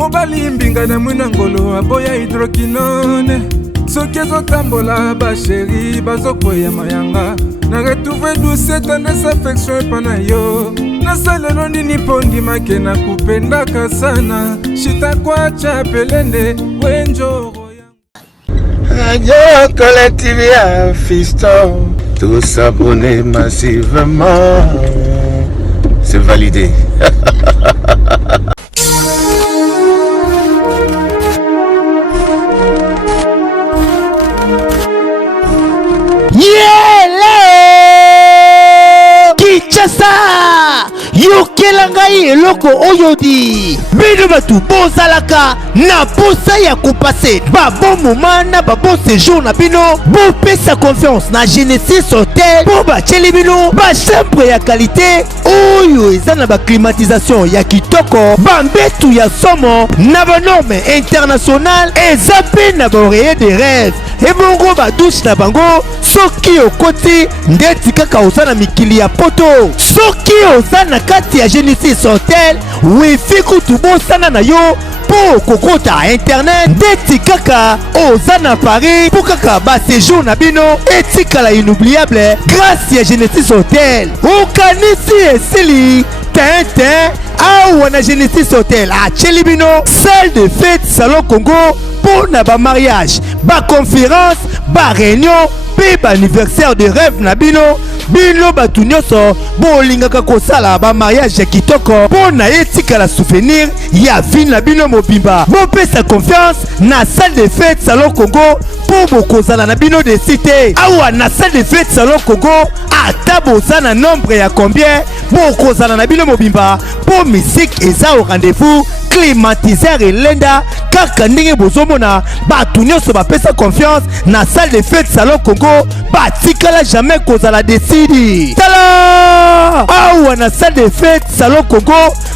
mobali mbinga na mwina ngolo aboya hydroquinone soki ezotambola basheri bazokwea mayanga na retrouve douce tendresse affection epa na yo nasalelo nini mpo ndimake na kupendaka sana shitakwacha pelende wenjoro Radio Collective ya Fiston, tous s'abonner massivement, c'est validé. Kinshasa yokela ngai eloko oyo di bino batu bozalaka na posa ya kopase babo moma na babo séjour na bino bopesa confiance na Genesis Hotel po batieli bino bachambre ya qualité oyo eza na baclimatisation ya kitoko bambetu ya somo na banorme international eza mpe na baoreiller de rêve ebongo badouche na bango soki okoti ndeti kaka oza na mikili ya poto soki oza na kati ya Genesis Hotel wifi kutu bosana na yo po kokota internet ndeti kaka oza na Paris po kaka ba séjour na bino etikala inoubliable grâce ya Genesis Hotel okanisi esili tintin awa na Genesis Hotel atieli bino salle de fête salon Congo pour na ba mariage ba conférence ba réunion pe ba anniversaire de rêve na bino batu nyonso bolingaka kosala ba mariage ya kitoko po na etikala souvenir ya vie na bino mobimba bopesa confiance na salle de fête salon Congo po bokozala na bino de cité awa na salle de fête salon Congo ata boza na nombre ya combien bokozala na bino mobimba po musique eza au rendez-vous climatiseur elenda kaka ndenge bozomona batu nyonso bapesa confiance na salle de fête salon Congo batikala jamais kozala desidi tala awa na salle de fête salon Congo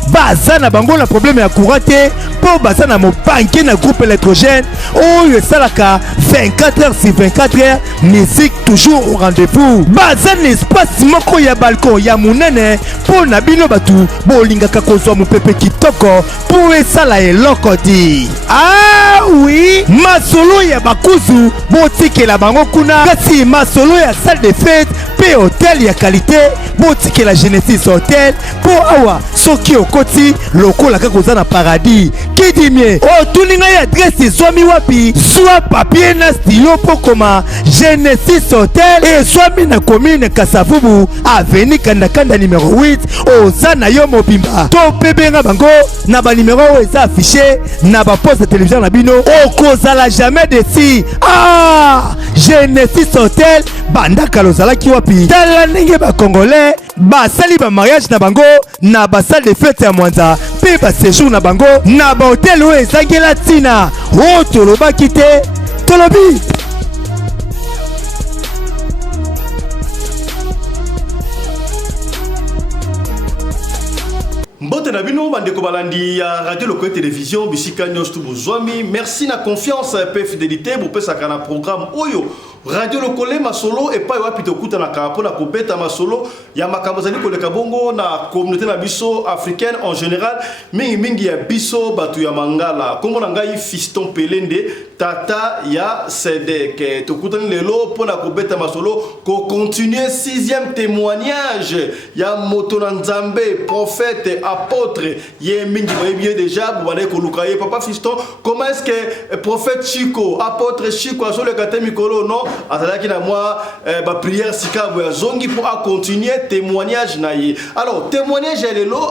baza na bango na problème ya courant te po baza na mobanke na groupe électrogène oyo esalaka 24 heures sur 24 heures musique toujours au rendez-vous baza na espace moko ya balcon ya munene po na bino batu bolingaka kozwa mopepe kitoko po esala eloko di ah oui masolo ya bakuzu botikela bango kuna kasi masolo ya salle de fête pe hotel ya qualité botikela Genesis Hotel po awa soki okoti lokola kaka oza na paradis kidimie otuninga ya adresse ezwami wapi zwa papier na stylo po koma Genesis Hotel ezwami na commune Kasavubu avenue Kandakanda numéro 8 oza na yo mobimba to pebenga bango na ba numéro oyo eza affiché na ba poste de télévision na bino okozala jamais desi ah Genesis Hotel bandaka lozalaki wapi tala ndenge ba congolais basali ba mariage na bango na ba salle de fête ya Mwanza pe ba séjour na bango na ba hotel oyo ezangela tina o tolobaki te tolobi Mbote na bino bandeko balandi ya radio lokoe télévision bisika nyostu bozwami merci na confiance pe fidélité bo pesa kana programme oyo radio lokole masolo et pas wapi tokuta na kapo na kopeta masolo ya makambo zali koleka bongo na communauté na biso africaine en général mingi ya biso batu ya mangala kombo na ngai Fiston Pelende tata ya Sedek tokuta lelo po na kopeta masolo ko continuer 6e témoignage ya moto na Nzambe prophète apôtre ye mingi bien déjà bo bale ko lukaye papa Fiston comment est-ce que prophète Chico apôtre Chico aso le katemi kolo non azalaki na moi ba prière sikabo ya zongi pour à continuer témoignage na ye alors témoignage lelo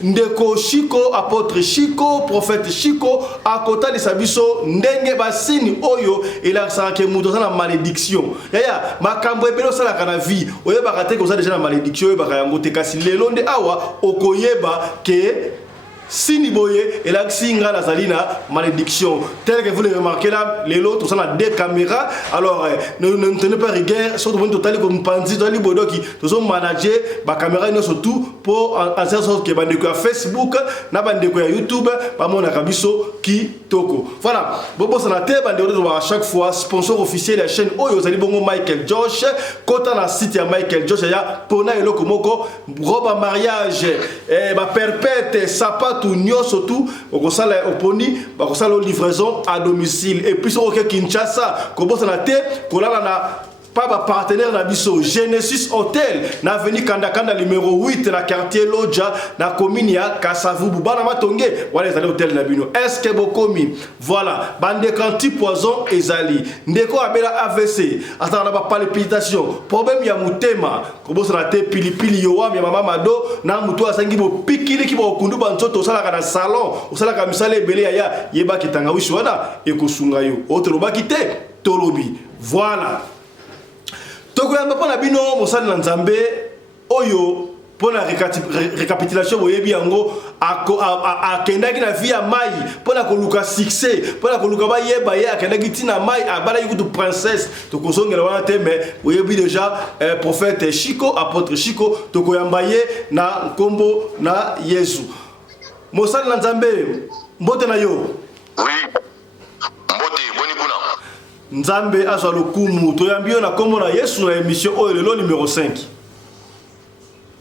ndeko Chico apôtre Chico prophète Chico akota de sabiso ndenge basini oyo ela saka muto na malédiction yaya makambo ebelo sala kana vie oyeba kate ko za déjà na malédiction oyeba yango te kasi lelo nde awa okoyeba ke Sini boye et là singa la salina malédiction tel que vous le remarquez là les autres sont à deux caméras alors ne tenez pas rigueur surtout vous total comme panzi dans les bodo qui sont manager ba caméra nous surtout pour en sorte que bande ko Facebook na bande ko YouTube ba mona kabiso ki toko voilà bobo ça na te bande à chaque fois sponsor officiel la chaîne oyo zali bongo Michael Josh kota na site ya Michael Josh ya pona eloko moko robe mariage ba perpète sapatu bato nyonso tout okosala oponi bakosala livraison à domicile et puis soki Kinshasa kobosana te kolala na pas ba partenaire na biso Genesis Hotel na avenue Kandakanda numéro 8 na quartier Lodja na commune ya Kasavubu bana matonge wala ezali hotel na bino est-ce que bokomi voilà bande kanti poison ezali ndeko abela AVC atana ba palpitation problème ya mutema kobosana te pilipili yowa ya mama mado na mutu asangi bo pikili ki bo kundu banzoto osala kana salon osala ka misale ebele ya yeba kitanga wishi wana ekosunga yo otolobaki te tolobi voilà. Tokoyamba pona bino mosali na nzambe oyo pona récapitulation boyebi yango akendaki na vie ya mai pona koluka succès pona koluka ba yeba ye akendaki tina mai abala yukutu princesse tokozongela wana te mais boyebi déjà prophète Chico apôtre Chico tokoyamba ye na nkombo na Yesu mosali na nzambe mbote na yo. Oui. Mbote boni kuna. Nzambe azwa lokumu toyambio na kombo na Yesu na émission oyo lelo numéro 5.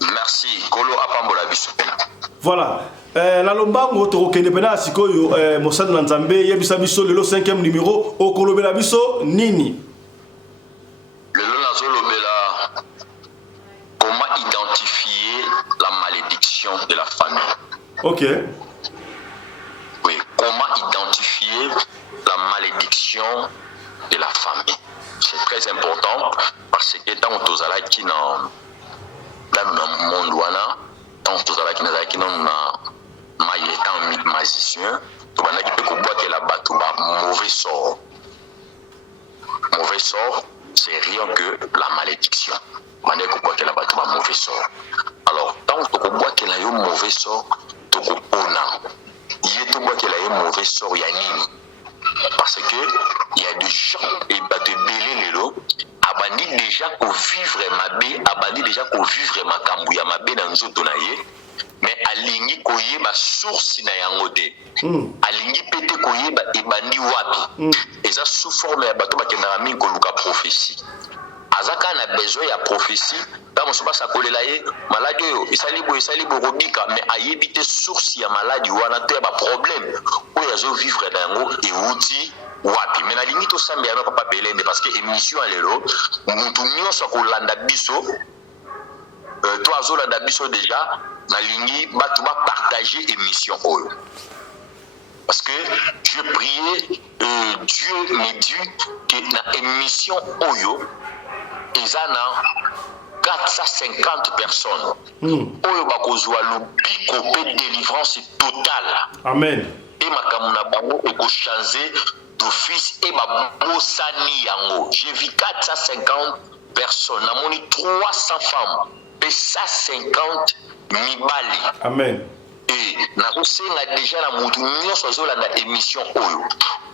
Merci kolo apambola biso. Voilà. Na lombango tokokende pena sikoyo mosali na Nzambe yebisa biso lelo 5e numéro okolobela biso nini. Lelo nazolobela comment identifier la malédiction de la famille. OK. Oui, comment identifier la malédiction de la famille. C'est très important parce que tant que tu as qui dans le monde tant que tu as qui dans le magicien, tu vas qui peut comprendre que là-bas tu as mauvais sort. Mauvais sort, c'est rien que la malédiction. Tu vas comprendre que là-bas tu as mauvais sort. Alors tant que tu comprends que là il y a un mauvais sort, tu comprends. Il y a tout le qu'il a un mauvais sort, il y a nini. Parce que il y a des gens et bah te belé lelo abandi déjà ko vivre ma bé abandi déjà ko vivre ma kambuya ma bé dans nzoto na ye mais alingi ko yeba source na yango te alingi pété ko yeba ebandi wapi eza sous forme ya bato bakenda mingi ko luka prophétie azaka na besoin ya prophétie ba mosoba sakolela ye maladi yo isali bo robika mais ayebite source ya maladi wana te ba problème oyo azo vivre dango e uti wapi mais na limite to sambe ya papa belende parce que émission alelo mutu nyonso ko landa biso to azolanda biso déjà na lingi batu ba partager émission oyo parce que je priais Dieu me dit que na émission oyo ezana 450 personnes. Oyo bakozwa lubiko pe délivrance totale. Amen. Et makamuna bango eko changer d'office et babosani yango. J'ai vu 450 personnes, namoni 300 femmes, et 150 mibali. Amen. Et nakosenga déjà na mutu nyonso azolanda émission oyo.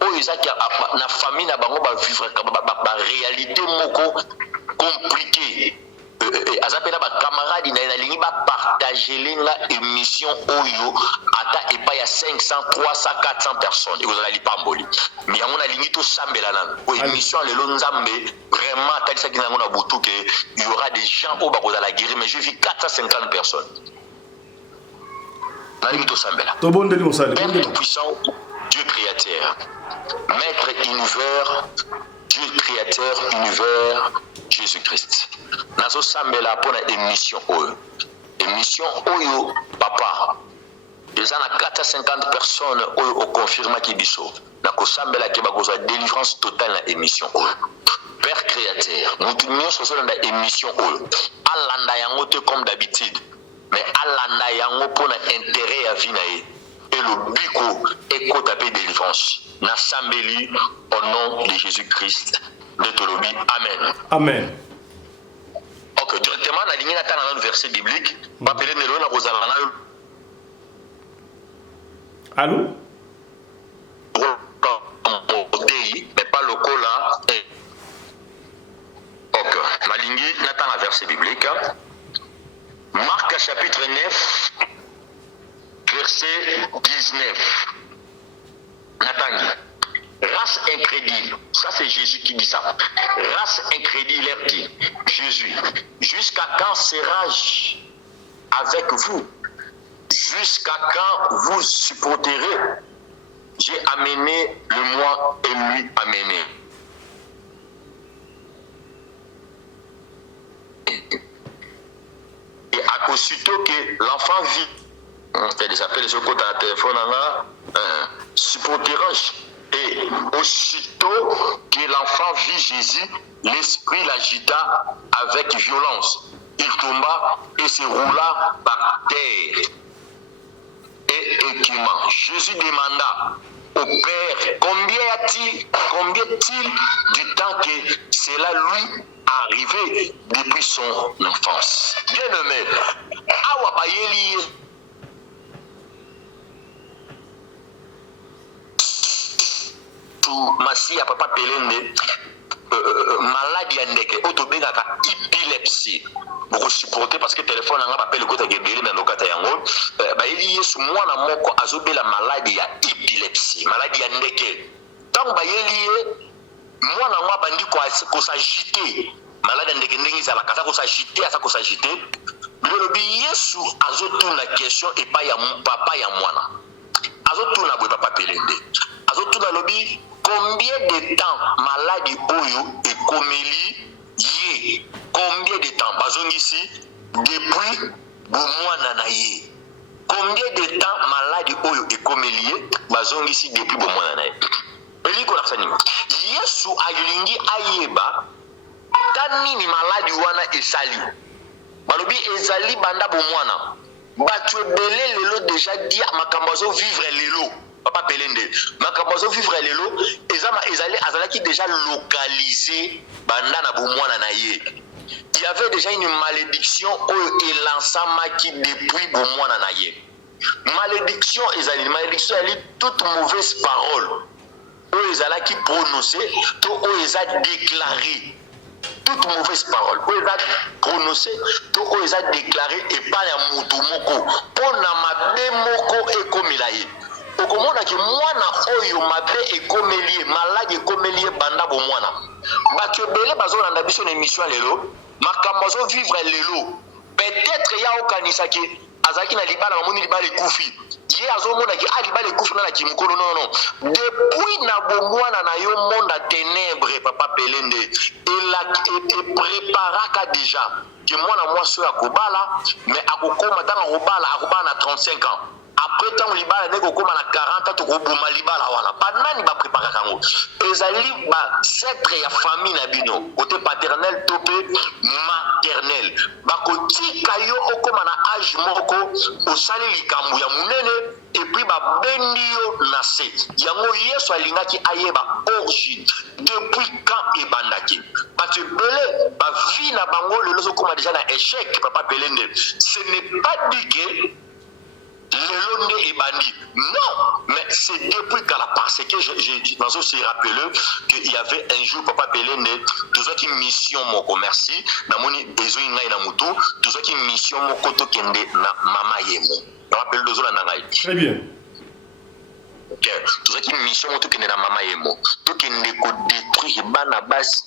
Oyo ezaki na famille na bango ba vivre ba réalité moko compliqué. Azapela ba camarades na lingi ba partager linga émission oyo ata epa ya 500 300 400 personnes ekozala lipamboli mais yango na lingi to sambela na o émission lelo nzambe vraiment talisa kinango na butu que il y aura des gens au bakozala guérir mais j'ai vu 450 personnes na lingi to sambela to bondeli mosali Père puissant Dieu créateur maître univers Dieu créateur univers Jésus-Christ. Nazo sambela pona émission oyo. Émission oyo papa. Ils en a 450 personnes oyo au confirma ki biso. Na ko sambela ke ba kozwa délivrance totale na émission oyo. Père créateur, mutu nyonso so na émission oyo. Alanda yango te comme d'habitude. Mais alanda yango pona intérêt ya vie na ye. Et le biko eko tapé délivrance. Na sambeli au nom de Jésus-Christ. De Tolobi. Amen. Amen. Ok, directement, on a ligné dans le verset biblique. Papelé de l'eau, on a allô? Mais pas le cola. Ok, on a ligné dans le verset biblique. Marc chapitre 9, verset 19. Nathalie. Race incrédule, ça c'est Jésus qui dit ça. Race incrédule, leur dit Jésus, jusqu'à quand serai-je avec vous? jusqu'à quand vous supporterez? J'ai amené le mois et lui amené. Et à aussitôt que l'enfant vit, il y a des appels sur le téléphone, supportera. Et aussitôt que l'enfant vit Jésus, l'esprit l'agita avec violence. Il tomba et se roula par terre. Et écumant, Jésus demanda au Père, combien est-il du temps que cela lui arrivé depuis son enfance? Bien-aimé, awa bayeli masi ya papa Pelende maladie ya ndeke otobengaka épilepsie boko supporter parce que téléphone nga bapele kota gebele na lokata yango bayeli yesu mwana moko azobela maladie ya épilepsie maladie ya ndeke tango bayeli ye mwana ngo bandi ko s'agiter maladie ya ndeke ndenge ezalaka aza kosagite aza kosagite bilobi yesu azotuna question epai ya papa ya mwana azotuna boye papa Pelende azotuna lobi combien de temps maladie oyo ekomeli ye combien de temps bazongisi depuis bomwana na ye combien de temps maladie oyo ekomeli ye bazongisi depuis bomwana na ye eliko lakisani yesu alingi ayeba kanini maladie wana esali balobi ezali banda bomwana bato ebele lelo déjà dia makambo azovivre lelo papa Pelende makambo azovivre lelo azalaki déjà localisé banda na bomwana na ye. Il y avait déjà une malédiction oyo elansamaki depuis bomwana na ye. Malédiction ezali toute mauvaise parole oyo ezalaki prononcée to oyo eza déclaré toute mauvaise parole oyo eza prononcée to oyo eza déclaré epai ya mutu moko mpona mabe moko ekomela ye. Okomona ki mwana oyo mabe ekomeli ye maladi ekomeli ye banda bomwana bato ebele bazolanda biso na émission lelo makambo azovivre lelo peut-être ya okanisaki azalaki na libala bamoni libala ekufi ye azomonaki libala ekufi na kimokolo non depuis na bomwana na yo monde à ténèbres papa Pelende epreparaka déjà ke mwana mwasi oyo akobala mais akokoma ntango akobala na 35 ans après tant libala ndeko koma na 40 ans tokobuma libala wana banani baprépara kango ezali bacetre ya famille na bino côté paternel to pe maternel bakotika yo okoma na âge moko osali likambo ya munene et puis babendi yo na se yango yesu alingaki ayeba origine depuis quand ebandaki bato ebele bavi na bango lelo zokoma déjà na échec papa Pelende ce n'est pas dit que le nde ebandi non mais c'est depuis qu'à la parce que je dans aussi rappelé qu'il y avait un jour papa Pelende tous qui mission moko merci na moni besoin ngai na mutu tous qui mission moko to kende na mama yemo rappelle deux la ngai très bien OK tous qui mission moko to kende na mama yemo to kende ko détruire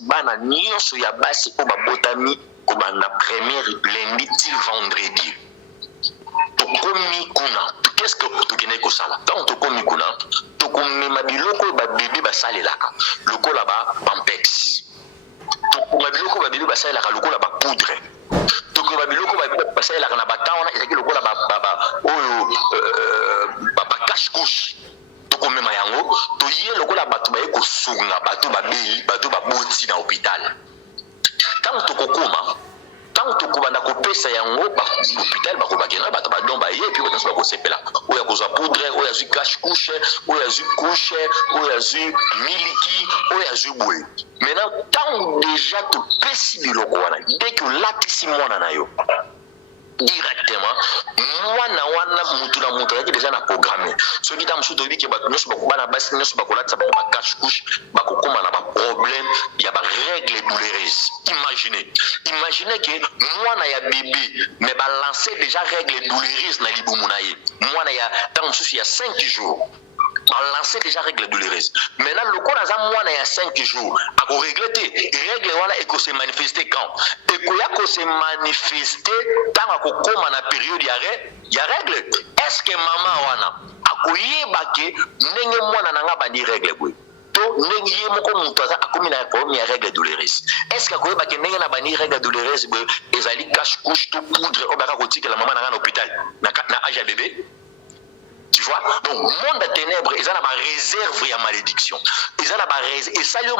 bana nyonso ya basi o babotami ko bana première lundi til vendredi. Tokomi kuna qu'est-ce que tokene ko sala donc tokomi kuna tokomi mabiloko ba bébé ba salelaka lokola ba pampex tokomi mabiloko ba bébé ba salelaka lokola ba poudre tokomi mabiloko ba bébé ba salelaka na bataona ezaki lokola ba oyo ba cache-couche tokomi mayango toye lokola bato ba ekosunga bato ba beli bato ba boti na hôpital tant tokokoma tant tokubanda kopesa yango ba hôpital bakobakena bato badomba ye puis bato bakosepela oya kozwa poudre oya zwi cache couche oya zwi couche oya zwi miliki oya zwi boye maintenant tant déjà topesi biloko wana dès que latisi mwana na yo directement mwana wana mutu na mutu yaki déjà na programme soki ta musu toyebi ke bato nyonso bakobana basi nyonso bakolatisa bango ba cache couche bakokoma na ba problème ya ba règle douloureuse. Imaginez que mwana ya bébé mais balancer déjà règle douloureuse na libumu na ye mwana ya ta mususu ya 5 jours lancé déjà règle douloureuse. Maintenant, le corps a moins il y a 5 jours. À régler règle voilà et qu'on se manifester quand et qu'on se manifester dans la période il y a règle. Est-ce que maman wana akoyeba ke ndenge mwana nanga bandi règle boy to ndenge ye moko mutu aza akomi na problème ya règle douloureuse. Est-ce que akoyeba ke ndenge na bandi règle douloureuse boy ezali cache couche to poudre obaka kotikela maman nanga na hôpital na âge ya bébé. Tu vois, donc monde de ténèbres, ils ont la réserve et malédiction. Ils ont la réserve et ça y est,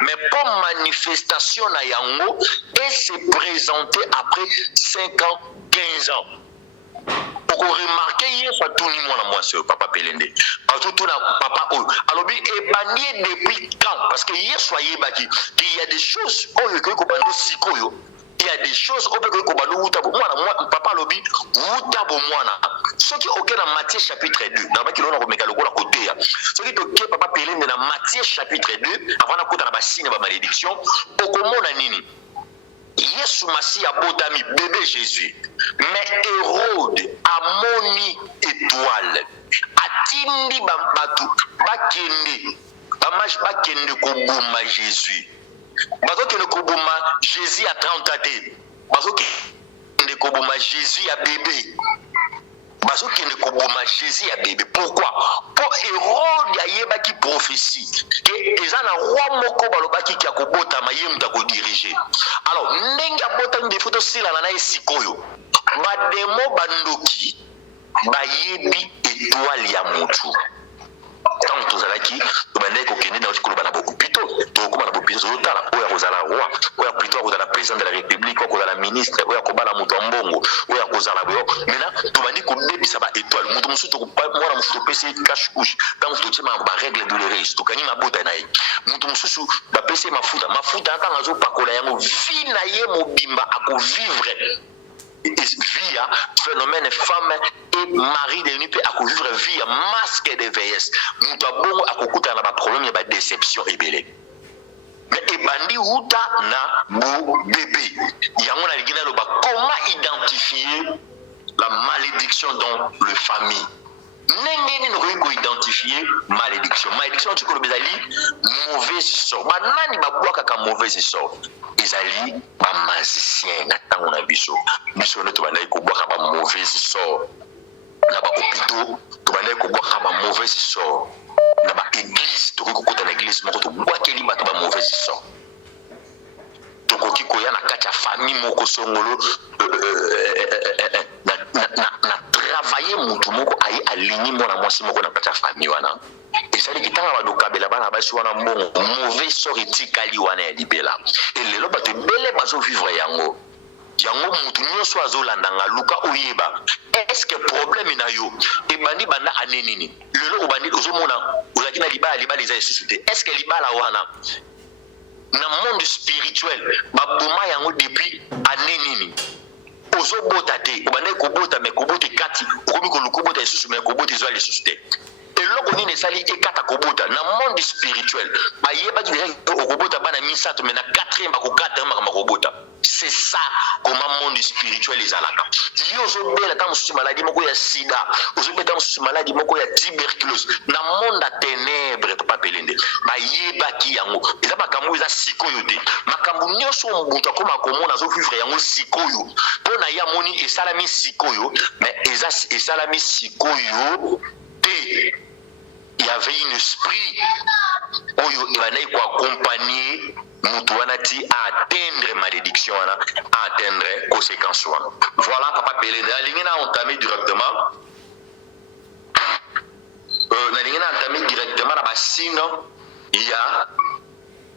mais pour manifestation na yango et se présenter après 5 ans, 15 ans. Pour remarquer hier soit tout ni moi moi c'est papa Pelende. Parce que tout na papa oh. Alors bien épargné depuis quand? Parce que hier soyez baki qu'il y a des choses oh que ko sikoyo. Il y a des choses au peu que moi papa lobby wutabo mwana ce qui aucun dans Matthieu chapitre 2 dans ba kilona ko meka lokola côté ce qui toke papa Pelende dans Matthieu chapitre 2 avant na kota na basine ba malédiction okomona nini Yesu Masi abotami bébé Jésus mais Hérode amoni étoile atindi batu bakende bamaji bakende ko boma Jésus bazo ke koboma Jésus à 30 ans bazo ke koboma Jésus à bébé bazo ke koboma Jésus à bébé pourquoi pour Hérode yeba ki prophétie que ezana roi moko balobaki ki akobota mayem ta ko diriger alors ndenge abota ndi photo sila na esikoyo bademo bandoki bayebi étoile ya mutu tant tozalaki tobandaki kokende na koloba na bokupito tokoma na bopito zotala oyo akozala roi oyo plutôt akozala président de la république oyo akozala ministre oyo akobala moto ya mbongo oyo akozala boyo maintenant tobandi kobebisa ba étoile moto mosusu mwana mosusu topesi cache couche tant totima ba règle douloureuse tokani mabota na ye moto mosusu bapesi mafuta aka azopakola yango vi na ye mobimba akovivre via phénomène femme et mari de nuit à vivre via masque de vieillesse nous avons à kokuta na ba problème ya ba déception ebele mais ebandi uta na bo bébé yango na ligina lo ba comment identifier la malédiction dans le famille nengeni no ko identifier malédiction tu ko bezali mauvaise sort banani babwaka ka mauvaise sort ezali ba magicien na tango na biso ne to banai ko bwaka ba mauvaise sort na ba hôpitaux to banai ko bwaka ba mauvaise sort na ba église to ko kota na église moko to bwakeli ba mauvaise sort to ko ki ko ya na kati ya famille moko songolo na travailler mutu moko ayi aligné mona mwasi moko na kati ya famille wana esali kitanga badokabela bana basi wana mbongo mauvais sort etikali wana ya libela et lelo bato bele bazo vivre yango mutu nyonso azolandanga luka oyeba est-ce que problème na yo ebandi banda anenini lelo obandi ozomona ozaki na libala eza esusu te est-ce que libala wana na monde spirituel baboma yango depuis anenini ozobota te obandai kobota me kobota kati okomi kolukobota esusu me kobota ezwa lisusu te eloko nini esali ekata kobota na monde spirituel bayebaki deja okobota bana misato me na 4e bakokata makambo kobota c'est ça comment monde spirituel ezalaka yo ozobela ta mosusu maladi moko ya sida ozobeta mosusu maladi moko ya tuberculose na monde ya ténèbre papa Pelende bayebaki yango eza makambo eza sikoyo te makambo nyonso moto akoma komona azovivre yango sikoyo mpona ye amoni esalami sikoyo mais eza esalami sikoyo te il y avait un esprit oyo ebandaki koaccompagner mutu wana ti à atteindre malédiction wana à atteindre conséquence wana voilà papa Pelende alingi na entamer directement na basina ya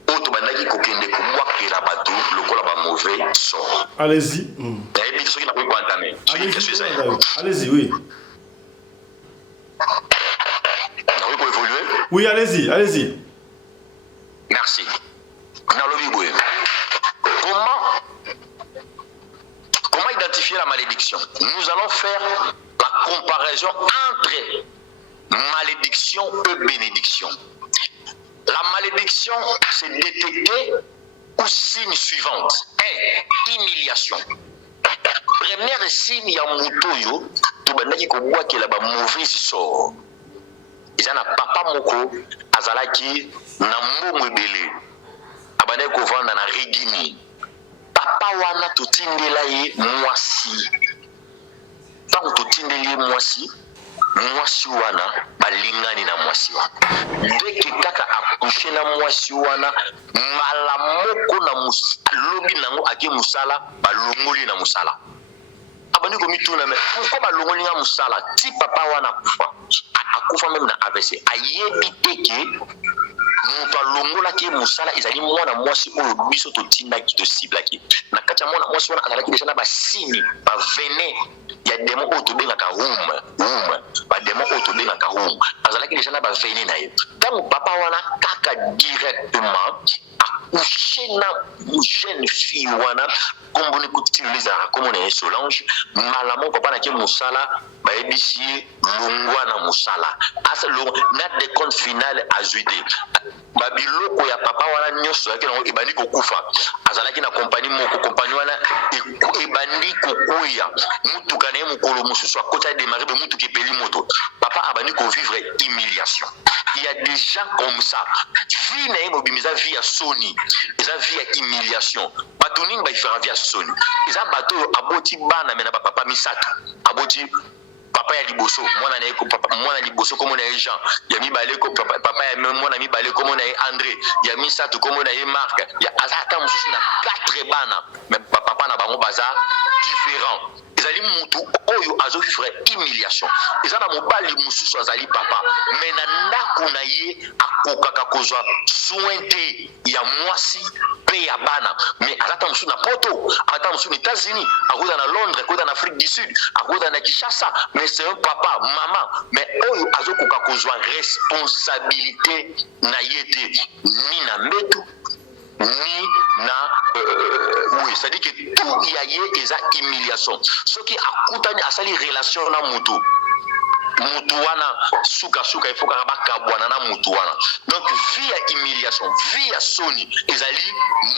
oyo tobandaki kokende kobwakela bato lokola ba mauvais sort. Allez-y. nayebi soki nakoki koentame allez-y oui. nakoki koévoluer. Oui, allez-y. Merci. Comment identifier la malédiction? Nous allons faire la comparaison entre malédiction et bénédiction. La malédiction, c'est détecter ou signe suivante. 1. Humiliation. Premier signe ya mutoyo, tu bandaki ko boakela ba mauvais sort. eza na papa moko azalaki na mbongo ebele abandaki kovanda na Regini. Papa wana totindela ye mwasi. Tango totindeli ye mwasi wana balingani na mwasi wana. Deke kaka akushe na mwasi wana mala moko na lobi nango ake musala balongoli na musala. Abandi komituna me pourquoi balongoli na musala ti papa wana akufa même na AVC ayebi teke mutu alongolaki musala ezali mwana mwasi oyo biso totindaki tosiblaki na kati ya mwana mwasi wana azalaki deja na basini bavene ya demo oyo tobengaka bademo oyo tobengaka azalaki deja na bavene na ye. Ntango papa wana kaka directement accouché na jeune fille wana komboni kutilizaka komo na ye Solange malamo papa na ke musala bayebisi ye longwa na musala asa na de compte final azuite babiloko ya papa wana nyonso yake nango ebandi kokufa azalaki na kompani moko kompani wana ebandi kokoya mutuka na ye mokolo mosusu akota démarrer be mutuka epeli moto papa abandi kovivre humiliation. Il y a des gens comme ça vie na ye mobimiza vie ya soni eza vie ya humiliation bato nini bavivra vie ya soni eza bato oyo aboti bana me na bapapa misato aboti papa ya liboso mwana na yeko papa mwana liboso komo na ye Jean ya mibale ko papa ya mwana mibale komo na ye André ya misato komo na ye Marc ya azata mususu na 4 bana mais papa na bango baza différent. Ezali mutu oyo azovivre humiliation eza na mobali mususu azali papa mais na ndako na ye akokaka kozwa soin te ya mwasi pe ya bana mais azata mususu na Porto azata mususu na États-Unis akoza na Londres akoza na Afrique du Sud akoza na Kinshasa mais c'est un papa maman mais oyo azokoka kozwa responsabilité na ye te ni na mbetu ni na oui, c'est-à-dire que tout y a eza humiliation. Ce qui akutani asali relation na mutu wana suka il faut ka bakabwana na mutu wana. Donc via humiliation, via soni ezali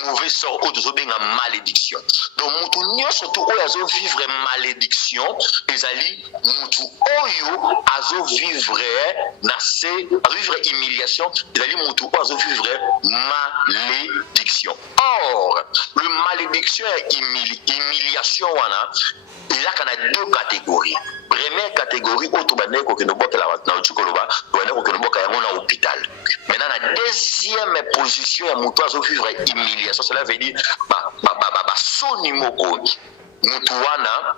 mauvais sort ou tozobenga malédiction. Donc mutu nyonso to oyo azo vivre malédiction ezali mutu oyo azo vivre na se azo vivre humiliation ezali mutu oyo azo vivre malédiction. Or le malédiction et humiliation wana il y a deux catégories. Première catégorie où tu vas dire que nous boka la na chukoloba, tu vas dire que nous boka yango na hôpital. Maintenant la deuxième position ya mutu azo vivre humiliation, cela veut dire soni moko mutu wana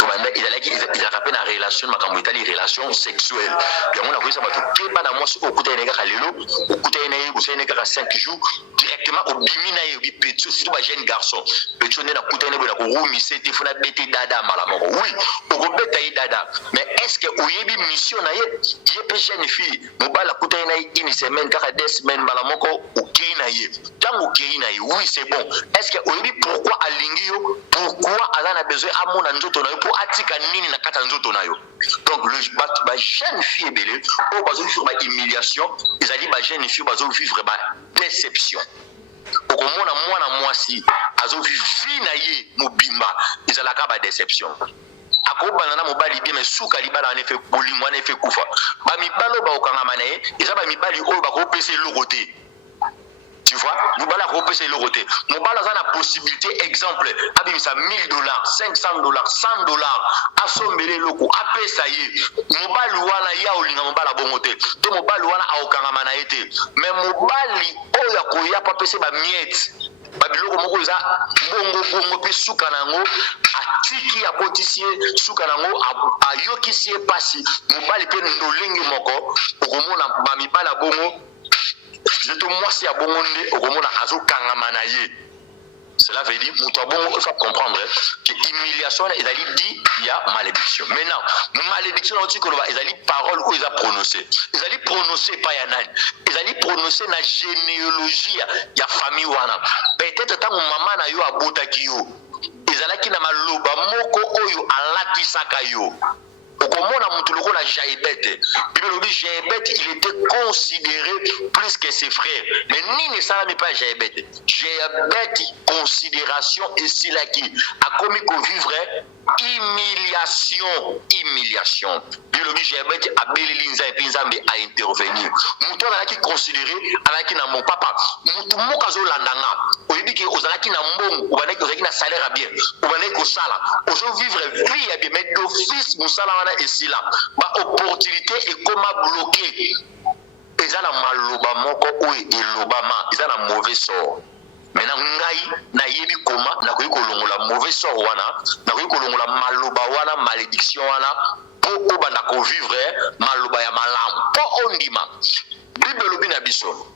il a rappelé la relation makambo itali relation sexuelle bien on a vu ça bato keba na mwasi okuta ene kaka lelo okuta ene ko sene kaka 5 jours directement au bimina ye bi petio surtout ba jeune garçon petio ne na kuta ene bona ko rumise te funa bete dada malamoko oui ko beta ye dada mais est-ce que oyebi mission na ye pe jeune fille mobala kuta ene une semaine kaka 2 semaines malamoko okei na ye tango okei na ye oui c'est bon est-ce que oyebi pourquoi alingi yo pourquoi ala a besoin amona nzoto na yo atika nini na kata nzoto na yo. Donc le ba jeune fille belé o bazo vivre ba humiliation ezali ba jeune fille bazo vivre ba déception okomona mwana mwasi azo vivre na ye mobimba ezalaka ba déception akobana na mobali bien mais suka libala en effet bolingo en effet kufa ba mibalo ba okangama na ye eza ba mibali oyo bakopesa lokote. Tu vois, nous allons repasser le côté. Nous allons la possibilité, exemple, abimisa $1000, $500, $100, assombrer le coup, apé ça y est. Nous allons ya olinga mobala bongote. Te mobali wana aokanga manaete. Mais mobali oya koya pa pese ba miette. Babiloko moko eza bongo pe suka nango atiki ya potisie suka nango ayokisie pasi. Mobali pe ndolenge moko okomona ba mibala bongo. Je te moi si à bongonde au moment azo kangama ye. Cela veut dire mutu bongo il faut comprendre que humiliation ils allaient dit il y a malédiction. Maintenant malédiction on dit que ils allaient parole où ils a prononcé. Ils allaient prononcer pas ya nani. Ils allaient prononcer na généalogie ya famille wana. Peut-être tant maman na yo abotaki yo. Ils allaient ki na maloba moko oyo alaki saka yo. okomona mutu lokola Jaibet. Bibelobi Jaibet, il était considéré plus que ses frères. Mais nini ça n'est pas Jaibet. Jaibet considération et sila qui a commis qu'on vivrait humiliation. Bibelobi Jaibet a belilinza et pinzambe a intervenir. Mutu ala qui considéré ala qui na mon papa. Mutu mokazo landanga. On dit que ozalaki na mbongo, obanaki ozalaki na salaire bien. Obanaki ko sala. Ozo vivre vie bien mais d'office musala wana esila. Ba opportunité et comment bloquer. Eza na maloba moko oyo elobama, eza na mauvais sort. Maintenant ngai na yebi koma na koyi kolongola mauvais sort wana, na koyi kolongola maloba wana, malédiction wana po obanda ko vivre maloba ya malamu. Po ondima. Bibelobi na biso.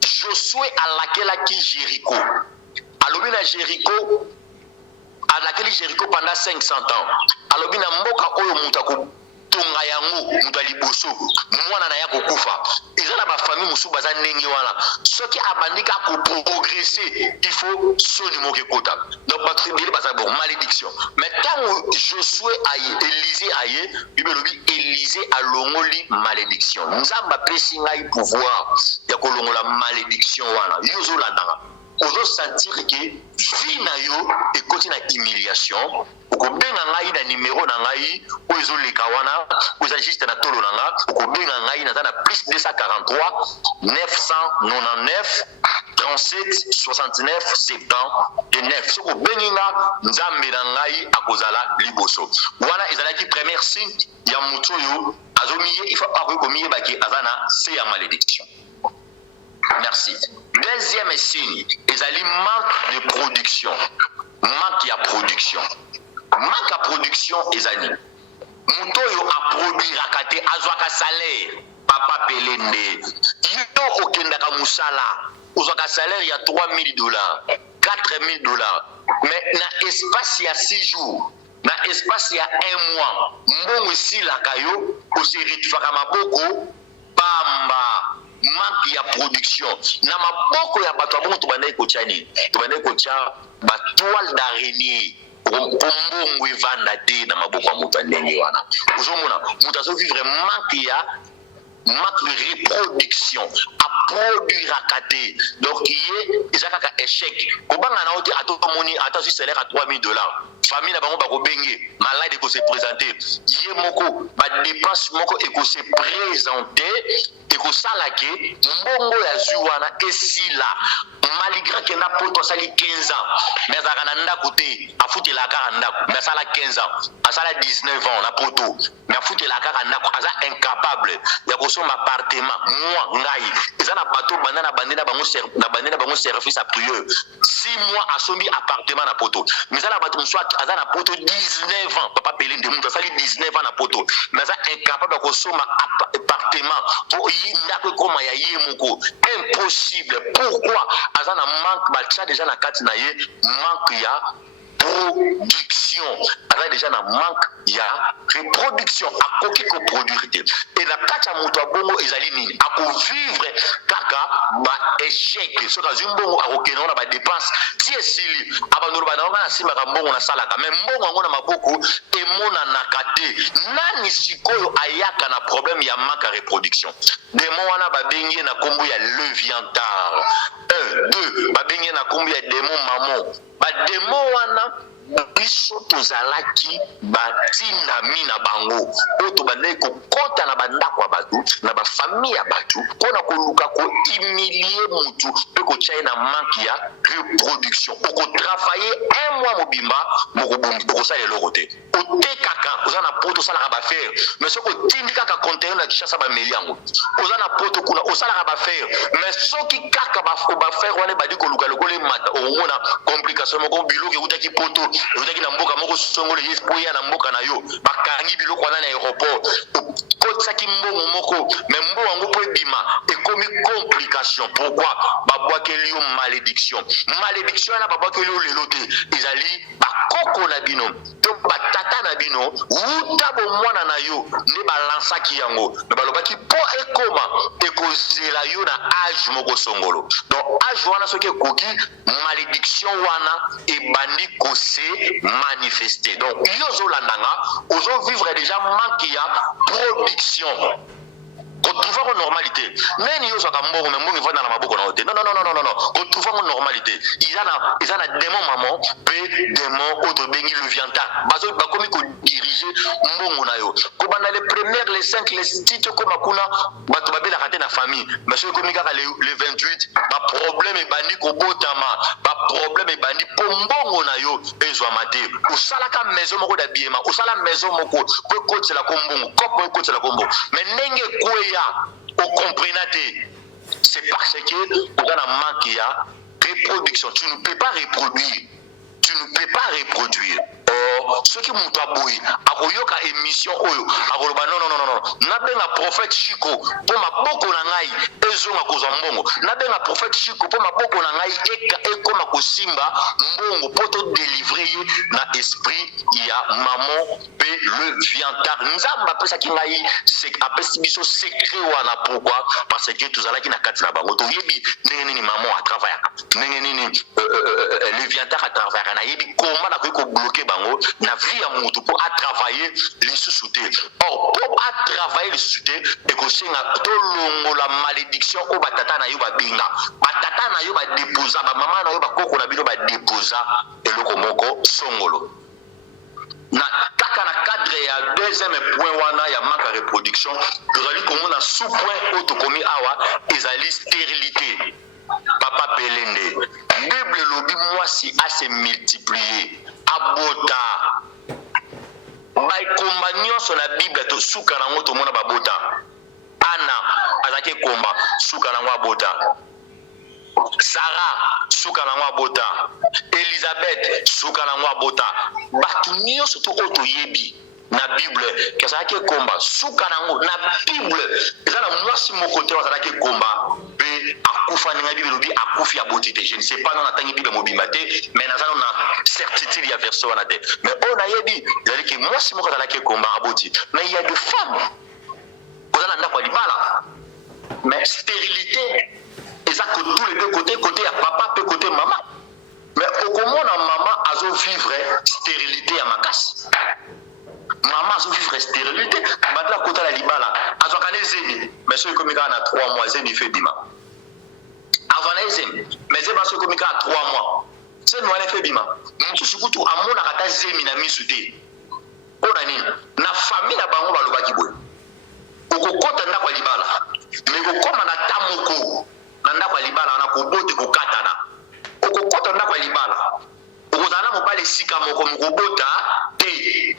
Josué alakelaki Jéricho. Alobi na Jéricho alakeli Jéricho pendant 500 ans. Alobi na mboka oyo mutako tonga yango mutali boso mwana na ya kokufa. Ezala ba famille musu baza ndenge wana. Soki abandika ko progresser, il faut soni moke kota. Donc batribili baza bon malédiction. Mais tant Josué aye Élisée aye, bibelobi Élisée alongoli malédiction. Nzamba pesi ngai pouvoir ya kolongola malédiction wana. Yozo landanga. Ozo sentir que vie na yo ekoti na humiliation. Okobenga ngai na numéro na ngai ozo leka wana, oza juste na tolo na nga, okobenga ngai na tana plus 243 999 37 69 79. Soko beninga nzambe na ngai akozala liboso. Wana ezalaki première signe ya mutu yo azomiye il faut pas que miye baki azana c'est ya malédiction. Merci. Deuxième signe, ezali manque de production. Manque ya production. Manque à production ezali. Muto yo a produire akate azwaka salaire. Papa pelende. Yo okendaka musala. Ozwaka salaire ya $3,000, $4,000. Mais na espace ya 6 jours. Na espace ya 1 mois. Mbongo esilaka yo oseritifaka maboko bamba. Manque ya production na maboko ya bato abongo tobandai kotia nini tobandai kotia ba toile d'araignée kombongo evanda te na maboko ya moto ndenge wana ozomona moto azovivre manque de reproduction à produire akate donc ye eza kaka échec kobanga na ote atomoni ata si salaire à $3,000 famille na bango bako benge malade ko se présenter ye moko ba dépense moko eko se présenter eko sala ke mbongo ya zuwana esila malgré que na poto sali 15 ans mais azaka na ndako te afutela kaka ndako mais sala 15 ans asala 19 ans na poto mais afutela kaka ndako aza incapable ya kosoma appartement moi ngai eza na bato bandana bandena bango service à prieur 6 mois asombi appartement na poto mais ala bato soit aza na poto 19 ans papa pelende mutu asali 19 ans na poto mais aza incapable ya kosoma appartement po ndako koma ya ye moko impossible. Pourquoi aza na manque batia déjà na kati na ye manque ya production aza déjà na manque ya reproduction akoki ko produire et la kati ya moto abongo ezali nini akovivre kaka ba échec so ka zimbongo akokena na ba dépense ti esili abandolo bana na simaka mbongo na salaka mais mbongo ngo na maboko emona na kate nani sikoyo ayaka na problème ya manque ya reproduction démon wana babengi na kombo ya leviantar 2 babengi na kombo ya démon maman ba démon wana biso tozalaki batindami na bango oyo tobandaki kokɔta na bandako ya bato na bafamille ya bato mpona koluka kohumilie mutu mpe kotia ye na manque ya reproduction okotravaille 1 mois mobimba okosala eloko te otekaka oza na poto osalaka bafere mais soki otindi kaka conteneur na kishasa bameli yango oza na poto kuna osalaka bafere mais soki kaka bafere wana ebadi koluka lokola emata okomona complication moko biloko ekutaki poto ezaki na mboka moko songolo ye po ya na mboka na yo bakangi biloko wana na aéroport kotisaki mbongo moko mais mbongo yango po ebima ekomi complication. Pourquoi? Babwakeli yo malédiction. Malédiction na babwakeli yo lelo te. Ezali bakoko na bino. To batata na bino, uta bo mwana na yo ne balansaki yango. Me balobaki po ekoma ekozela yo na âge moko songolo. Donc âge wana soki ekoki malédiction wana ebandi kose manifester. Donc yo zolandanga, ozo vivre déjà manque ya production. Retrouvons une normalité. Mais nous sommes en train de faire dans la maboko. Non. Retrouvons une normalité. Ils ont un démon maman, démon autre bengi le vianda. Bazo bakomi ko diriger mbongo na yo. Ko bana les premières, les 5, les 6 comme akuna bato babela raté na famille. Mais ce komi kaka le 28, ba problème est bandi ko botama, ba problème est bandi pombongo na yo ezwa maté. Osala ka maison moko d'habillement, osala maison moko ko coach la kombongo, ko coach la kombo. Mais nenge kwe au comprenez, c'est parce que on a un manque de reproduction. Tu ne peux pas reproduire. Tu ne peux pas reproduire. Or, ce qui m'ont taboué, à émission, non. N'a prophète Chico, pour ma boko nangai, ezo ma kozambongo. N'a prophète Chico, pour ma boko nangai, et comme ma kosimba, mbongo, pour te délivrer, na esprit, il y a maman, le viandard. Nous avons appelé ça qui n'a eu, c'est appelé biso secret wana. Pourquoi? Parce que tous allez qui n'a qu'à faire bango. Tu yebi, neni maman à travailler, neni le viandard à travailler. Na yebi comment na ko bloquer bango na vie ya mutu pour à travailler les sous-soutés. Or pour à travailler les sous-soutés et que c'est to longo la malédiction au batata na yo ba binga. Batata na yo ba déposa, ba maman na yo ba koko na bino ba déposa et loko moko songolo. Na kaka na cadre ya deuxième point wana ya manque de reproduction, tozali komona sous point auto komi awa ezali stérilité. Papa Pelende, Bible lobi moi si a se multiplier abota. Bay kombanyo sur la Bible to suka na ngoto mona babota. Anna azake komba suka na ngwa Sarah suka na ngwa bota. Elizabeth suka na ngwa bota. Batunyo surtout auto yebi na Bible que ça ke komba suka na ngo na Bible ezala mwasi mokote wa ça ke komba be akufa na Bible lobi akufi abotite. Je ne sais pas non atangi Bible mobimate mais na na certitude ya verset wana te mais on a yebi ezali ke mwasi mokote za ke komba aboti mais il y a des femmes ozala ndako libala mais stérilité et ça que tous les deux côté ya papa pe côté maman mais au comment na maman azo vivre stérilité à makasi. Maman a vivre stérilité, maintenant côté la libala, a zokane zemi, mais ceux qui à 3 mois, zemi fait bima. Avant les zemi, mais zemi ceux qui à 3 mois, c'est nous allons faire bima. Nous sukutu amon akata zemi na misute. On a ni na famille na bango baloba kiboy. Okokota ndako libala, mais okoma na tamoko, na ndako libala na kobote kokatana. Okokota ndako libala. Okozana mobale sika moko mokobota te.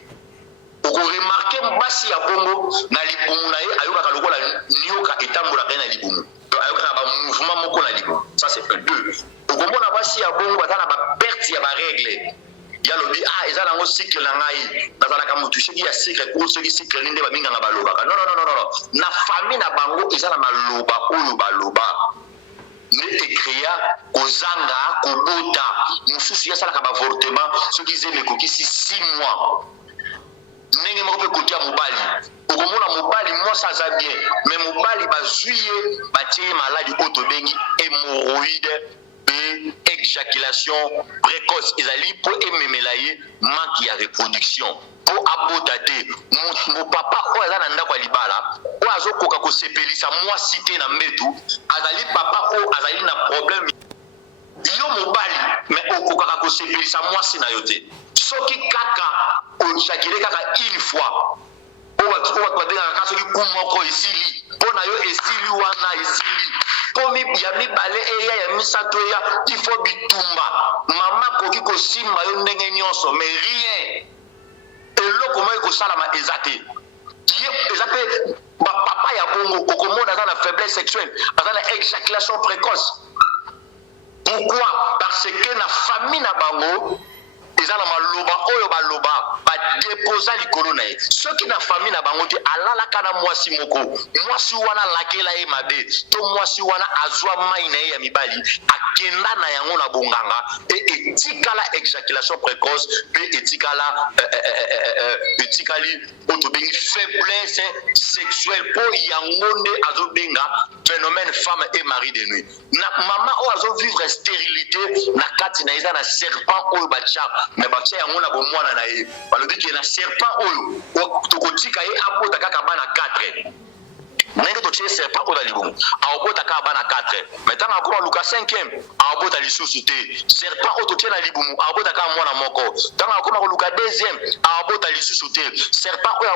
Vous remarquez mbasi ya bongo na libumu na ye ayoka lokola nioka etambola na libumu. Donc ayoka ba mouvement moko na libumu. Ça c'est 2. Okomona basi ya bongo bazana ba perte ya ba règle. Ya lobi ezala ngo cycle na ngai. Bazala ka mutu sheki ya cycle ko soki cycle ninde ba minga na baloba. Non. Na famille na bango ezala maloba oyo baloba. Ne écria kozanga kobota. Mususu ya sala ka ba avortement soki zeme koki 6 mois. Nenge moko pe kotia mobali okomona mobali moi ça va bien mais mobali bazuye batie maladie autobengi hémorroïde et éjaculation précoce ezali pour ememelaye manque ya reproduction pour abotate mon papa o azana ndako libala o azokoka ko sepelisa moi cité na mbetu azali papa o azali na problème yo mobali mais okoka ko sepelisa moi sina yote soki kaka on chakile kaka une fois on va dire kaka soki kumoko esili pona yo esili wana esili komi ya mibale eya ya misato ya il faut bitumba mama koki ko simba yo ndenge nyonso mais rien eloko mo ko sala ma ezate ye ezape ba papa ya bongo okomona za na faiblesse sexuelle za na éjaculation précoce. Pourquoi? Parce que na famille na bango eza na maloba oyo baloba badeposa likolo na ye soki na famille na bango te alalaka na mwasi moko mwasi wana lakela ye mabe to mwasi wana azwa mai na ye ya mibali akenda na yango na bonganga e etikala éjaculation précoce pe etikala etikali otobengi faiblesse sexuelle po yango nde azobenga phénomène femme et mari de nuit na mama oyo azovivre stérilité na kati na eza na serpent oyo batia me batia yango na bomwana na ye balobi ke na serpent oyo tokotika ye abota kaka bana 4 ndenge totie serpent oyo na libumu aobota kaka bana 4 me ntango akoma luka 5e aobota lisusu te serpent oyo totie na libumu aobota kaka mwana moko ntango akoma koluka 2e aobota lisusu te serpent oyo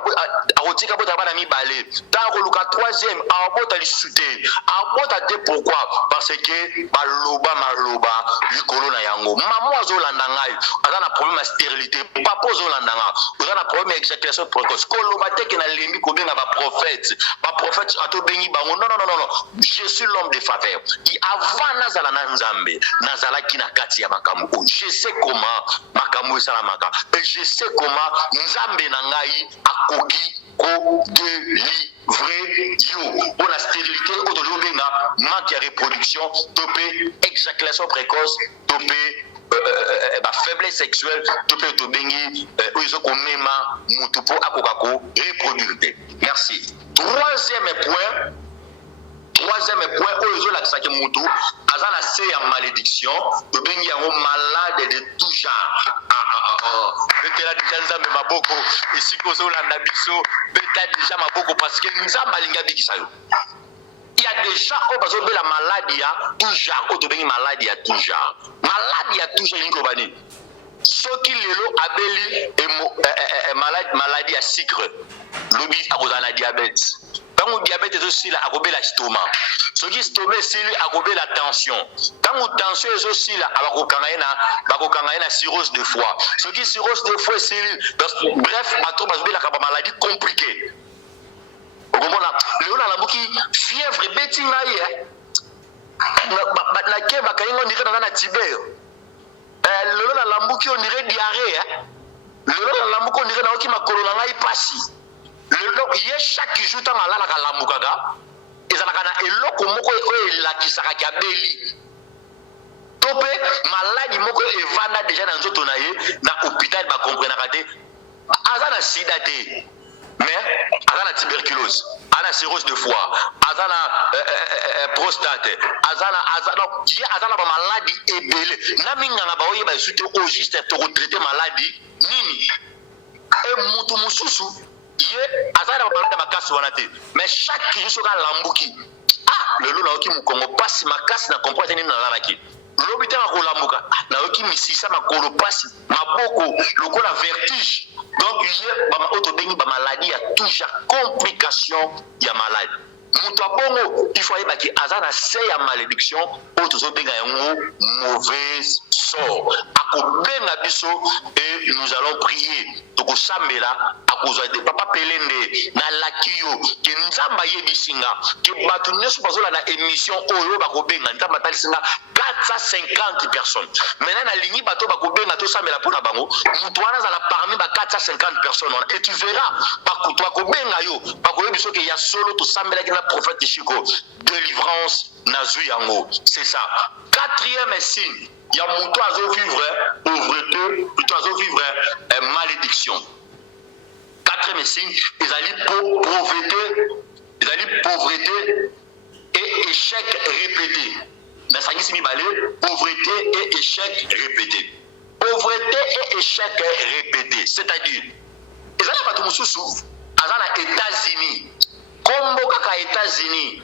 akotika abota bana mibale ntango koluka 3e aobota lisusu te abota te pourquoi parce que baloba maloba likolo na yango mama azolanda ngai aza na problème ya stérilité papa ozolanda nga oza na problème ya éjaculation précoce koloba te ke nalembi kobenga baprophète atobengi bango non je suis l'homme de faveur avant nazala na nzambe nazalaki na kati ya makambo je sais comment makambo esalamaka et je sais comment nzambe na ngai akoki kodélivrer yo pour la stérilité otozobenga manque ya reproduction tope éjaculation précoce tope faiblesse sexuelle tope tobengi oyo ezokomema mutu mpo akoka ko reproduire te merci. Troisième point oyo ezolakisaki mutu aza na se ya malédiction tobengi yango malade de tout genre betela deja nzambe maboko esika ozolanda biso beta deja maboko parce que nzambe alingi abikisa yo il y a des gens oyo bazobela maladi ya tout genre oyo tobengi maladi ya tout genre maladi ya tout genre elingi kobani soki lelo abeli maladi ya sucre lobi akozala na diabète ntango diabète ezosila akobela stoma soki stoma esili akobela tension ntango tension ezosila bakokanga ye na cirrhose de foie soki cirrhose de foie esili bref bato bazobelaka bamaladi compliqué okomona lelo nalambuki fièvre ebeti ngai nake bakayi ngo ndire naza na tiber lelo nalambuki ondire diarrhée lelo nalambuki ondire naoki makolo na ngai pasi lelo ye chaque jour ntango alalaka alambukaka ezalaka na eloko moko oyo elakisaka kabeli to mpe maladi moko evanda deja na nzoto na ye na hôpital bakomprenaka te aza na sida te mais aza na tuberculose aza na cirrhose de foie aza na prostate aza na bamaladi ebele na minganga baoyeba esu te o juste tokotraite maladi nini e mutu mosusu ye aza na bamaladi ya makasi wana te mais chaque jour soki alambuki lelo nayoki mokongo pasi makasi na comprendre te nini nalalaki lobi ntango kolambuka nayoki misisa makolo pasi maboko lokola vertige donc ye oyo tobengi bamaladi ya tout genre complication ya maladi moto abongo il faut ayebaki aza na se ya malédiction oyo tozobenga yango mauvaise sort akobenga biso et nous allons prier tokosambela akozwa de papa pelende na laki yo ke nzambe ayebisi nga ke bato nyonso bazolanda émission oyo bakobenga nzambe atalisi nga 450 personnes maintenant nalingi bato bakobenga tosambela mpona bango moto wana azala parmi ba 450 personnes wana et tu verras bakutu bakobenga yo bakoyebi so ke ya solo tosambelaki na prophète Chiko délivrance nazwi yango c'est ça. Quatrième signe ya moto azovivre pauvreté plutôt azovivre malédiction. Quatrième signe ezali pauvreté et échec répété. Nasangisi mibale pauvreté et échec répété. Pauvreté et échec répété, c'est-à-dire ezali bato mosusu aza na États-Unis kombo kaka États-Unis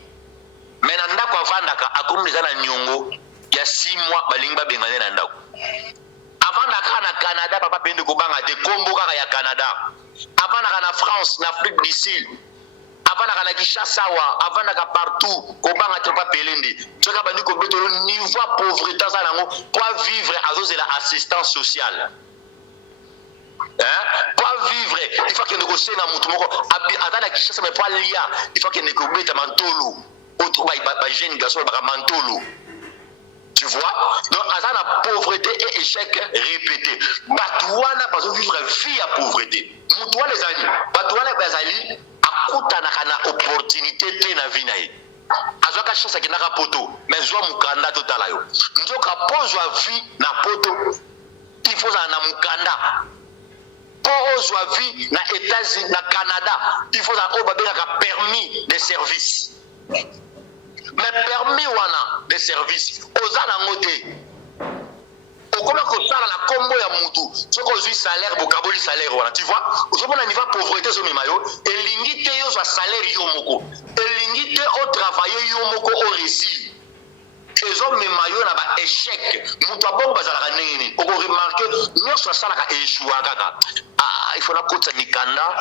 mais na ndako avandaka akomi eza na nyongo ya 6 mois balingi babengane na ndako avandaka na Canada papa pende kobanga te kombo kaka ya Canada avandaka na France na Afrique du Sud avandaka na Kinshasa avandaka partout kobanga te papa pelende soka bandi kobetolo niveau pauvreté aza nango pour vivre azozela assistance sociale. Pour vivre, il faut qu'il négocie dans mon tour. Attends, la Kinshasa, mais pas l'IA. Il faut qu'il négocie dans Mantolo. Autre jeune garçon, Mantolo. Tu vois? Donc, ça la pauvreté et échec répété. Batouana, parce que vivre vie à pauvreté. Moutouana les amis, Batouana bazali, à koutanaka na opportunité te na vie nae. Azoka chance qui n'a pas poto, mais zo mukanda total yo. Nzoka pose vie na poto. Il faut ça na mukanda. Pose vie na États-Unis, na Canada. Il faut ça au permis de service. Mais permis wana de service ozana ngote okoma ko sala la combo ya mutu soko ozui salaire bokaboli salaire wana tu vois ozomona niveau pauvreté zo memayo elingi te yo za salaire yo moko elingi te au travailler yo moko au réussir ezo memayo na ba échec mutu abongo bazala nini oko remarquer nyonso sala ka échouer kaka il faut la kotsa nikanda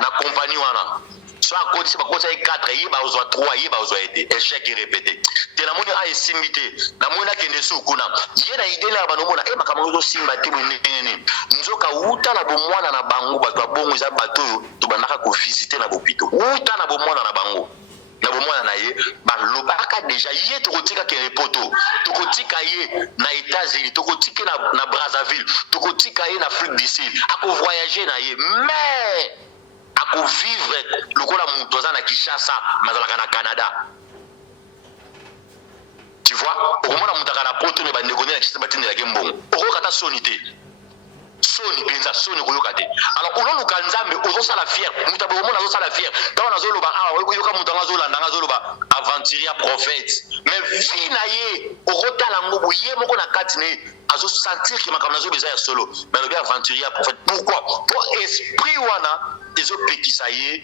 na compagnie wana. Soit à côté, c'est pas côté 4, il va aux 3, il va aux échec répété. Tu as mon a simité, na mon a kende sukuna. Il y a idée là, bah et ma camarade simbati munene. Nous avons uta na bomwana na bango, bah toi bon, ils ont bateau, tu vas n'a visiter na bopito. Uta na bomwana na bango. Na bomwana na ye, bah l'obaka déjà yé tu kotika kene poto, tu kotika yé na États-Unis, tu kotika na Brazzaville, tu kotika yé na Afrique du Sud. À ko voyager na yé, mais à vivre le coup la montosa na Kinshasa, mazalaka na Canada. Tu vois, au moment où on a poto ne bande connaît la Kinshasa batine la gembon. Au kata sonité. Soni penza soni koyokate. Alors on nous kanza mais on ça la fière. Mutabo on a ça la fière. Quand on a zolo ba ah yoka mutanga zola ndanga zolo ba aventurier prophète. Mais vie na ye au rotala ngobo ye moko na katine azo sentir que makamazo besoin solo. Mais le bien aventurier prophète. Pourquoi? Pour esprit wana les autres qui ça y est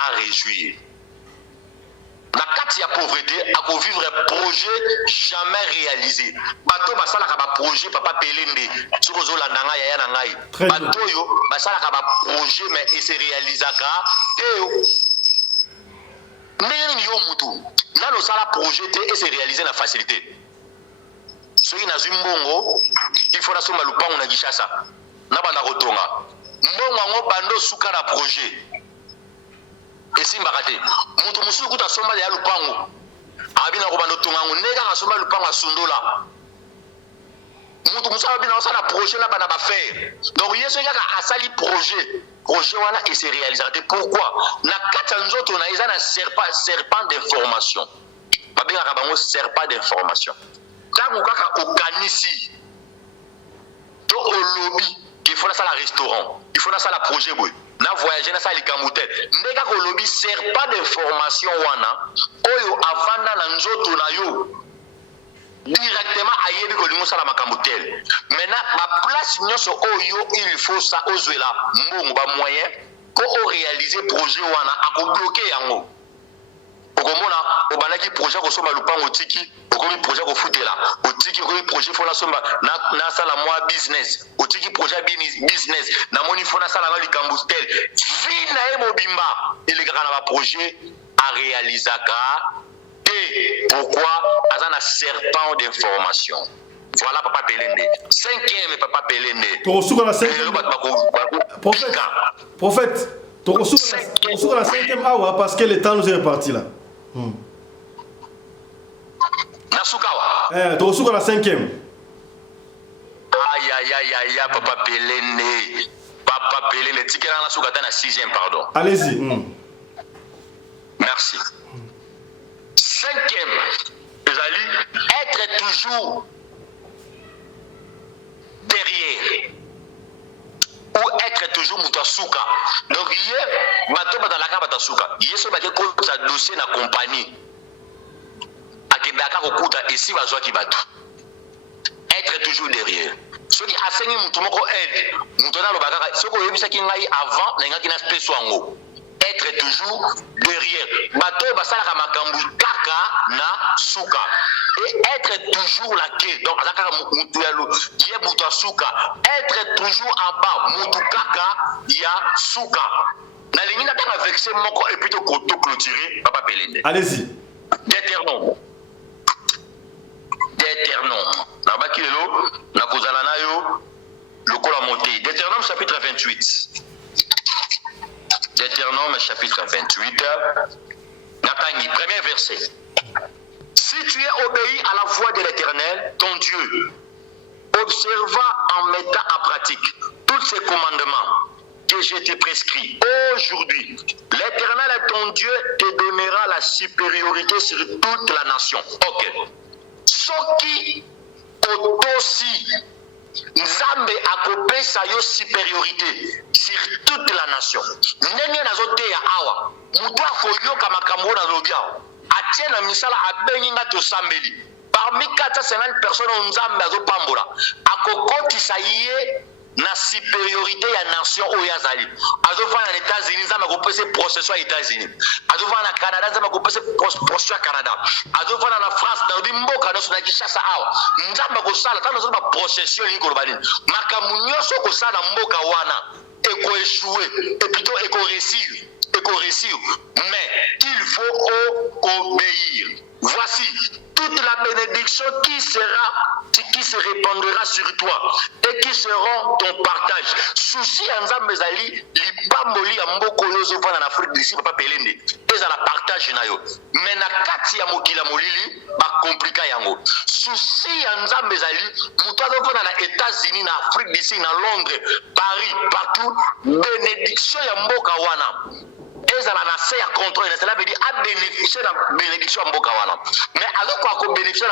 à réjouir. La carte de la pauvreté, à vivre un projet jamais réalisé. Bato basala kaba projet papa pelende. Sukozo la nanga ya nangai. Bato yo basala kaba projet mais il se réalisa ka teo. Neni yo mutu. Na no sala projet et se réaliser la facilité. Soki na zimbongo, il faut la soma lupango na Kinshasa. Na banda kotonga. Mbongo ngo bando suka na projet. Et si mbakate mutu musu kuta somba ya lupango abina ko bando tungangu neka ka somba lupango asundola mutu musu abina osala projet na bana ba faire donc yeso yaka asali projet wana et se réaliser pourquoi na kata nzoto na eza na serpent d'information babinga ka bango serpent d'information tangu kaka okanisi to olobi qu'il faut na sala restaurant il faut na sala projet boy na voyager na sali kamoutel ndeka ko lobi serpent d'information wana oyo avanda na nzoto na yo directement ayebi ko lingo sala makamoutel maintenant ma place nyonso oyo il faut ça ozwela mbongo ba moyen ko o réaliser projet wana ako bloquer yango okomona obanaki projet ko soma lupango tiki okomi projet ko futela otiki ko projet fona somba na sala moi business otiki projet business na moni fona sala na likambustel vina e mobimba ele kaka na ba projet a réalisaka et pourquoi azana serpent d'information. Voilà papa Pelende 5e papa Pelende to suka na 5e prophète to suka na 5e awa parce que le temps nous est reparti là. Nasukawa. To suka na 5e. Aïe, papa Pelende. Papa Pelende, tikela na suka ta na 6e, pardon. Allez-y. Merci. 5e, Ezali, être toujours derrière. Ou être toujours mutasuka. Donc, hier, bato batalaka batasuka. Hier, ce bato ko sa dossier na compagnie. Akendaka kokuta ici bazwa ki bato. Être toujours derrière. Ceux qui enseignent mutu moko aide, mutu na lobaka soko yebisa ki ngai avant na ngaki na space wango. Être toujours derrière. Bato basalaka makambu kaka na suka. Et être toujours la quai. Donc, mutu ya lo, ye mutu suka. Être toujours en bas, mutu kaka ya suka. Na lingi na tanga vexé moko et puis to clôturer papa Pelende. Allez-y. D'éternel. Na baki lelo na kozala na yo lokola monté. Deutéronome chapitre 28. Deutéronome chapitre 28. Natangi premier verset. Si tu es obéi à la voix de l'Éternel, ton Dieu, observa en mettant en pratique tous ces commandements que je t'ai prescrits aujourd'hui, l'Éternel ton Dieu te donnera la supériorité sur toute la nation. Ok. Soki otosi Nzambe akopesa yo supériorité sur toute la nation. Ndenge nazoteya awa, mutu akoyoka makambo na lobia. Atie na misala abenginga tosambeli. Parmi 450 personnes Nzambe azopambola, akokotisa ye na supériorité ya nation oyo azali. Azofana na États-Unis, Nzambe akopesa procession ya États-Unis. Azofana na Canada, Nzambe akopesa procession ya Canada. Azofana na France, na mboka nyonso na Kinshasa awa. Nzambe akosala tano zoba procession ni kolobani. Makambo nyonso kosala mboka wana eko échouer et plutôt eko réussir. Mais il faut obéir. Voici toute la bénédiction qui se répandra sur toi et qui seront ton partage. Souci Nzambe ezali lipamboli ya mboko yozo vana na Afrique du Sud papa pelende. Eza la partage na yo. Mais na kati ya mokila molili ba komplika yango. Souci Nzambe ezali mutu azovana na États-Unis, na Afrique du Sud, na Londres, Paris, partout, bénédiction ya mboka wana. Ezala na se ya contrôle, cela veut dire à bénéficier de la bénédiction mboka wana. Mais alors quoi bénéficier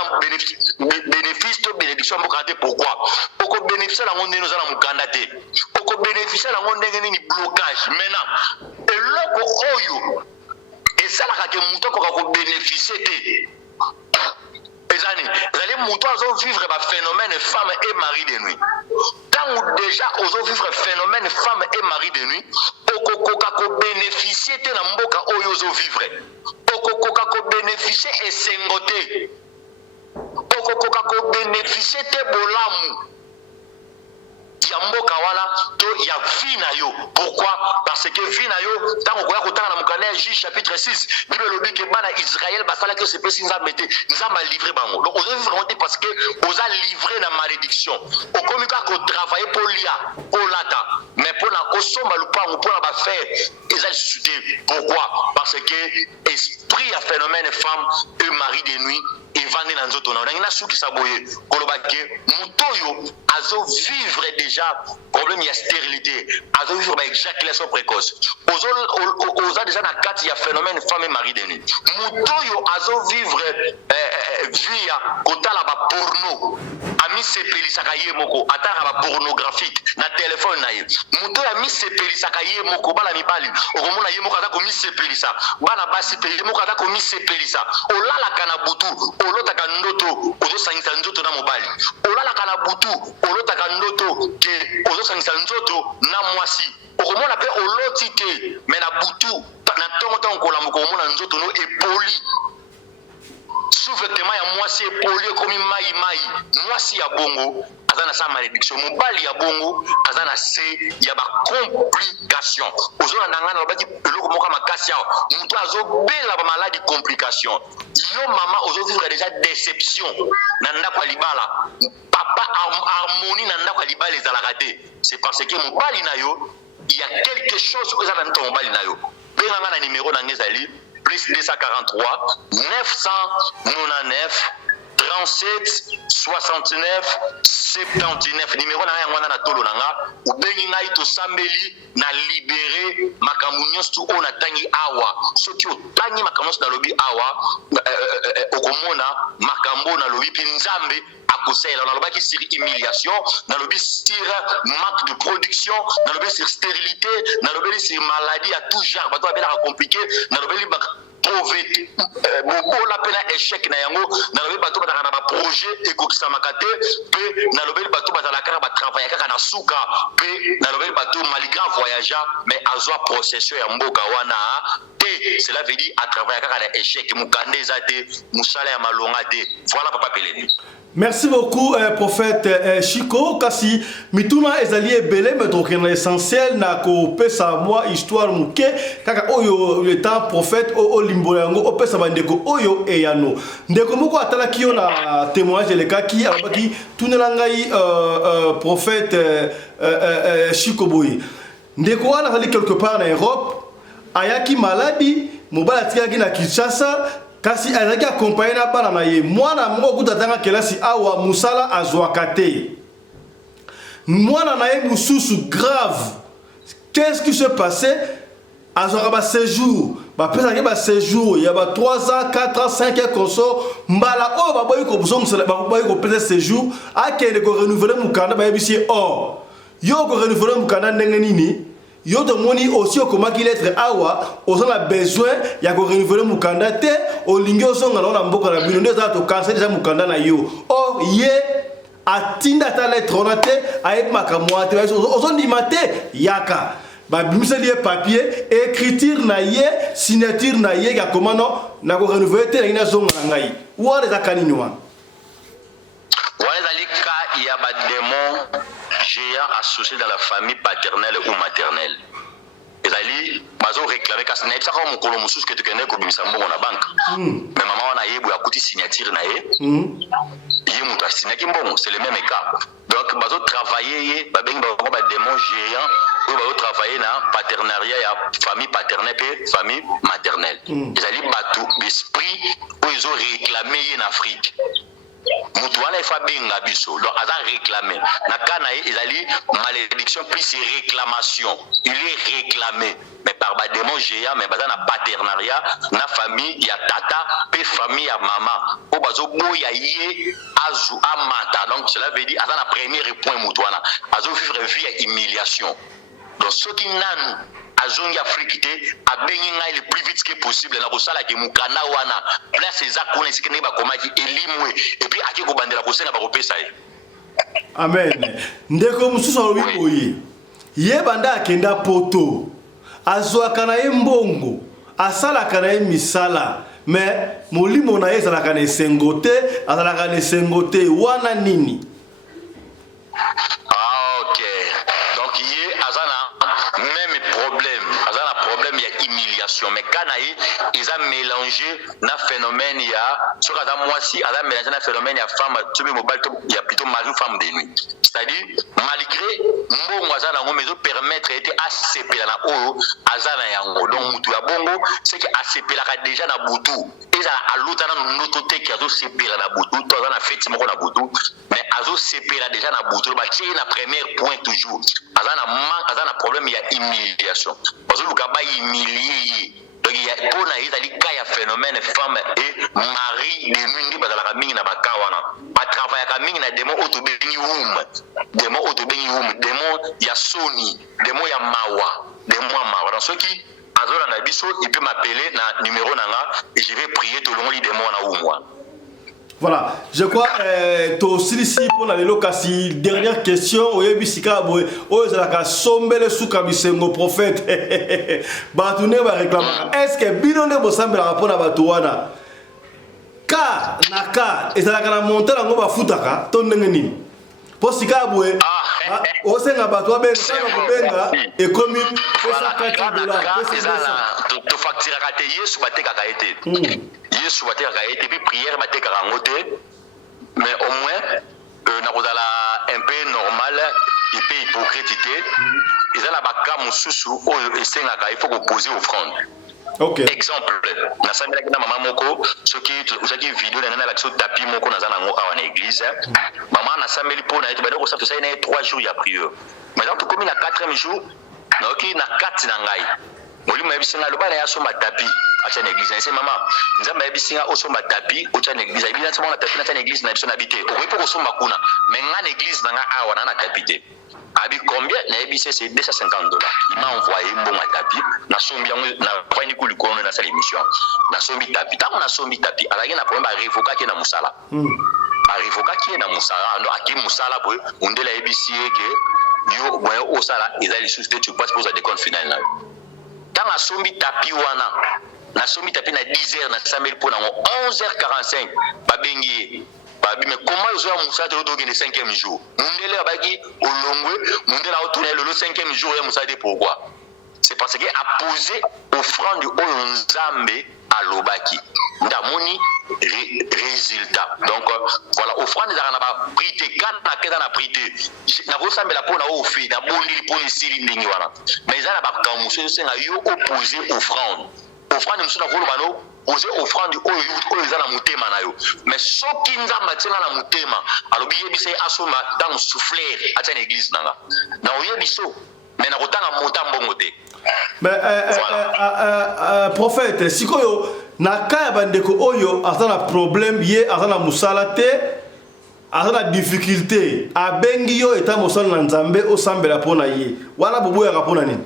de bénéfice de bénédiction mboka te pourquoi? Pour bénéficier la monde nous allons mukandate. Pour bénéficier la monde ni blocage. Maintenant, et loko oyo et ça la ka muto ko bénéficier te. Vous allez vivre un phénomène femme et mari de nuit. Tant déjà vous vivre un phénomène femme et mari de nuit, vous bénéficier de la mboka oyo vivre. Vous bénéficier et sengote. Vous bénéficier de bolamu. Yamboka wana to ya vie na yo. Pourquoi? Parce que vie na yo tant ko ya kotanga na mukane Juge chapitre 6 Bible lobi ke bana Israël basala que ce peut sinza mete nzamba livrer bango. Donc on vivre parce que on a livré la malédiction. Au komika ko travailler pour lia pour lata mais pour na kosomba lupango pour na ba faire ezali suté. Pourquoi? Parce que esprit a phénomène femme et mari de nuit et vendre dans nzoto na ngina suki saboye koloba ke mutoyo azo vivre déjà problème ya stérilité, azo vivre ba éjaculation précoce. Oza déjà na kati ya phénomène femme et mari de nuit. Mutoyo azo vivre via kotala ba porno. Ami sepelisaka ye moko ataka ba pornographique na téléphone na ye. Mutoyo ami sepelisaka ye moko bala mibali. Okomona ye moko atako mi sepelisa. Bana basi pe ye moko atako mi sepelisa. Olala kana butu, olotaka ndoto, ozo sangisa ndoto na mobali. Olala kana butu, olotaka ndoto ke ozo sangisa ndoto na mwasi. Okomona pe oloti te mais na butu na tongo tongo kola moko omona ndoto no epoli. Sous-vêtement ya mwasi epoli komi mai mwasi ya bongo azana sa malédiction mobali ya bongo azana se ya ba complication ozona ndangana lobaki eloko moka makasi yao mutu azobela ba maladie complication yo mama ozo vivre déjà déception na ndako libala papa harmonie na ndako libala ezalaka te. C'est parce que mobali na yo il y a quelque chose que ezana nto mobali na yo benga na numéro na ngezali plus 243 999 37 69 79 numéro na ngwana na tolo nanga ubengi ngai to sambeli na libérer makambo nyonso ona tangi awa soki otangi makambo na lobi awa okomona makambo na lobi pinzambe akosela na lobaki sur humiliation na lobi sur manque de production na lobi sur stérilité na lobi sur maladie à tout genre bato abela compliqué na lobi pauvreté bobola pena échec na yango na lobi bato bataka na ba projet ekokisa makate pe na lobi bato bazala kaka ba travailler kaka na suka pe na lobi bato malgré voyager mais azwa procession ya mboka wana te cela veut dire à travailler kaka na échec mukande ezate musala ya malonga te. Voilà papa Peleni. Merci beaucoup, prophète Chico. Kasi mituna ezali ebele mais donc l'essentiel na ko pesa moi histoire muke kaka oyo le temps prophète o limbo yango o pesa bandeko oyo eyano ndeko moko atala kiyo na témoignage le kaki alobaki tunela ngai prophète Chico boy ndeko wana ali quelque part en Europe ayaki maladie mobala tikaki na Kinshasa kasi azaki accompagné na bana na ye mwana moko kutatanga kelasi awa musala azwaka te mwana na ye mususu grave. Qu'est-ce qui s'est passé? Azwaka ba séjour ba pesaki ba séjour ya ba 3 ans 4 ans 5 ans konso mbala o ba boyi ko buzongisa ba boyi ko pesa séjour akende ko renouveler mukanda ba yebisi or yo ko renouveler mukanda ndenge nini yo de moni aussi okomaki lettre awa ozana besoin ya ko renouveler mukanda te olingi ozonga na mboka na bino ndeza to cancel déjà mukanda na yo or ye atinda ta lettre on a te ayep makamwa te ozondima te yaka ba bimiseli papier écriture na ye signature na ye ya komano na ko renouveler te na zonga na ngai wa les akanini wa ezali cas il y a ba démon géant associé dans la famille paternelle ou maternelle. Ezali bazo réclamer kasi na ipsaka mukolo mususu ke tukende ko bimisa mbongo na banque. Mais maman wana yebu akuti signature na ye. Ye mutu asignaki mbongo, c'est le même cas. Donc bazo travailler ba bengi ba démon géant ou bazo travailler na partenariat ya famille paternelle et famille maternelle. Ezali batu l'esprit où ils ont réclamé en Afrique. Moutouane fa benga biso donc aza réclamé na kana ezali malédiction plus réclamation il est réclamé mais par ba démon géant mais baza na partenariat na famille ya tata pe famille ya maman o bazo boya ye azu amata donc cela veut dire aza na premier point moutouana azo vivre vie ya humiliation donc ce qui nanu azongi Afrique te abengi ngai le plus vite que possible na kosala ke mukana wana place eza kona sikene ba komaki elimwe et puis aki ko bandela ko sena ba kopesa ye amen ndeko mususu alobi boye ye banda akenda poto azwaka na ye mbongo asalaka na ye misala mais molimo na ye ezalaka na esengo te azalaka na esengo te wana nini ok donc ye azana même problème azana problème il y a humiliation mais quand ils a mélangé na phénomène il y a sur la moisi a mélangé na phénomène il y a femme tu veux mobile il y a plutôt mari femme de nuit c'est-à-dire malgré mbongo azana ngo mezo permettre était ACP na o azana yango donc mutu ya bongo c'est que ACP la déjà na butu eza aluta na ndoto te ki azo CP na butu to azana fête moko na butu mais azo CP la déjà na butu ba tie na premier point toujours azana problème il y a humiliation parce que ba humilier donc il y a pour na ezali cas ya phénomène femme et mari de nuit ndi bazala mingi na bakawana ba travailler ka mingi na démon autobengi démon ya soni démon ya mawa dans ceux qui azola na biso il peut m'appeler na numéro nanga et je vais prier tout le monde démon na umwa. Voilà, je crois to silisi pour la lokasi dernière question oyebi sika boy ozalaka sombele suka bisengo prophète batune ba réclame est-ce que binone bosambela rapport na batuwana ka naka ezalaka na monter ngo bafutaka to ndenge nini po sika boy osenga batwa benga sana kobenga et comme pesa $4 to facture ka te yesu bateka ka ete Yesu bateka ka ete puis prière bateka ka ngote mais au moins na kozala un peu normal et peu hypocrite ezala baka mususu oyo esengaka il faut ko poser offrande. OK. Exemple, na sambela kina mama moko soki uzaki video na la kiso tapi moko na zana ngo awa na église mama na sambeli pona ete badoko sa to sai na 3 jours ya prière mais donc comme na 4e jour na oki na 4 na ngai molimo yebisinga lobana ya soma tapi acha na église c'est maman nzamba yebisinga osoma tapi ocha na église ibina soma na tapi na église na biso na bité okoipo kosoma kuna mais nga na église na nga awa na tapité abi combien na ebisi c'est $250 il m'a envoyé mbongo tapi na sombi yango na fani kuli kono na sala émission na sombi tapi tango na sombi tapi alaki na problème ba révoquer ki na musala révoquer ki na musala ndo aki musala boy ondela ebisi ke yo boy osala ezali sous tu passes pour des comptes final na tango na sombi tapi wana na sombi tapi na 10h na samel po na 11h45 babengi mais comment ils ont Moussa de le 5e jour Mundele abaki olongwe Mundele a tourné le 5e jour et Moussa dit pourquoi c'est parce qu'il a posé offrande au Nzambe à Lobaki ndamoni résultat donc voilà offrande za na ba prité kana keza na prité na ko sambela pona o fi na bondi poni sili ndingi wana mais za na ba kamuso senga yo opposé offrande muso na ko bano oze offrande oyo eza na motema na yo mais soki nzambe atinga na motema alobi yebisa asomba ntango souffleur atia na église nanga na oyebiso mais nakotanga mota mbongo te. Mais prophète sikoyo na kaya bandeko oyo aza na problème ye aza na musala te aza na difficulté abengi yo eta mosala na nzambe osambela mpona ye wana boboyaka mpona nini?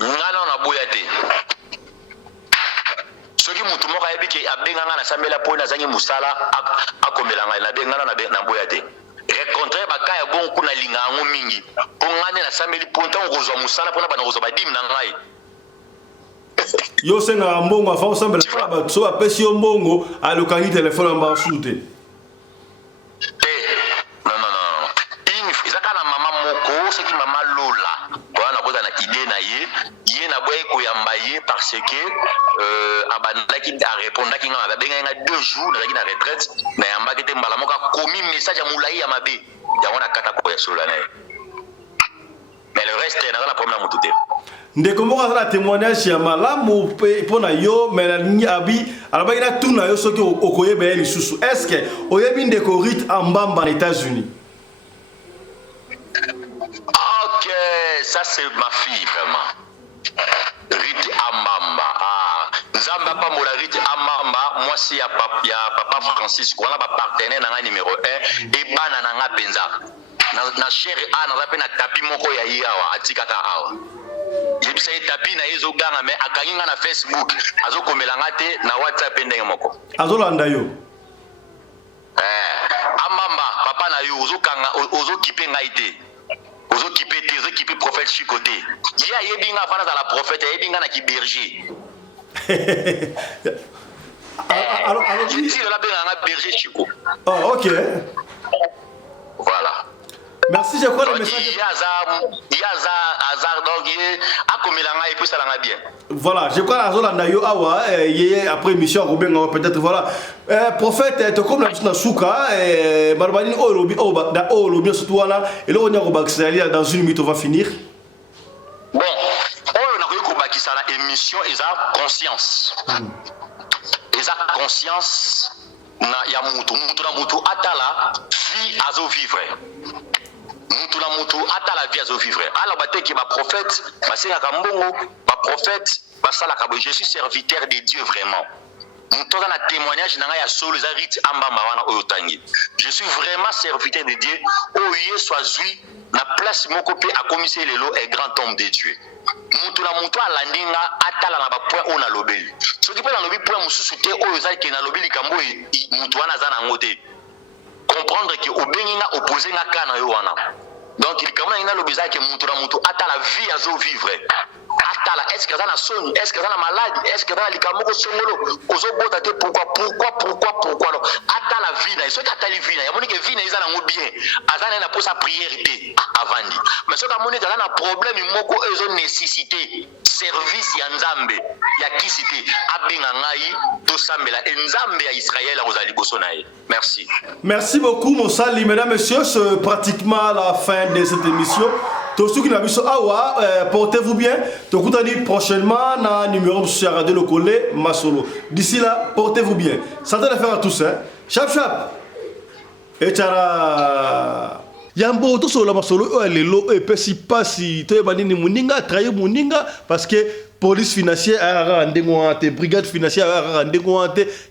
Ngana na boya te soki mutu moko ayebi ke abenganga na sambela mpona azangi musala akomela ngai nabengana na boya te rencontre bakaya bon kuna linga yango mingi mpo ngane na sambeli mpo ntango kozwa musala mpona bana kozwa badimi na ngai yo sengaka mbongo afa osambela mpona bato so bapesi yo mbongo alokaki telefone ya mbasu te ezaka na mama moko soki mama lola wana koza na ide na ye na boye koyamba ye parce que abandaki arépondaki nga babengaki nga 2 jours nazalaki na retraite nayambaki te mbala moko akomi message ya molai ya mabe yango nakata koya solola na ye mais le reste naza na problème ya motu te ndeko moko aza na témoignage ya malamu mpo na yo mais alobaki na tuna yo soki okoyeba ye lisusu est ce que oyebi ndeko Rite Ambamba na États-Unis? Ok, ça c'est ma fille vraiment. Rite Ambamba. Nzamba Pambola Rite Ambamba, moi c'est ya papa Francis, on a ba partenaire na numéro 1 et bana na nga penza. Na chéri na zape na tapi moko ya yawa atikaka awa. Yebisa ye tapi na yezo ganga mais akanginga na Facebook, azo komelanga te na WhatsApp ndenge moko. Azolanda yo. Ambamba papa na yo ozo kipe ngai te. Ozo kipe prophète Chikote. Ya yebinga fana za la prophète, yebinga na ki berger. Alors je dis la benga berger Chiko. Oh OK. Voilà. Merci, je crois le message. Voilà, je crois que yo awa après émission peut-être voilà. Prophète, comme la petite souka barbani olobi da olobi surtout là et là on a dans une minute on va finir. Bon, on a ko bakisa na émission eza conscience. Eza conscience na ya mutu na mutu atala vie azo vivre. Mutu na mutu ata la vie azo vivre ala bateki ma prophète basenga kambongo ba prophète basala kabo je suis serviteur de Dieu vraiment mutu na témoignage na ya solo za Rite Ambamba wana oyotangi je suis vraiment serviteur de Dieu oye soazui na place moko pe akomise lelo est grand homme de Dieu mutu na mutu alandinga atala na ba point ona lobeli soki pe na lobi point mususu te oyo za ke na lobeli kambo mutu wana za na ngote comprendre que obenga opposé nga kana yo wana donc il comment ina lobeza que mutu na mutu ata la vie azo vivre ata la est-ce que ça na son est-ce que ça na maladie est-ce que ça likamoko songolo ozo bota te pourquoi non ata la vie na so ata la vie na yamoni que vie na eza na bien azana na posa prière te avandi mais so ka moni ka na problème moko ezo nécessité service ya nzambe ya kisite abenga ngai to sambela nzambe ya Israël ozali boso na ye. Merci. Merci beaucoup Mosali. Mesdames et messieurs, c'est pratiquement la fin de cette émission. Tous ceux qui n'ont pas awa, portez-vous bien. Tokutani prochainement na numéro sur Radio Lokole Masolo. D'ici là, portez-vous bien. Santé d'affaires à tous hein. Chap chap. Et tchara. Yambo to solo Masolo lelo e pesi pasi to banini muninga trahi muninga parce que police financière a rendu brigade financière a rendu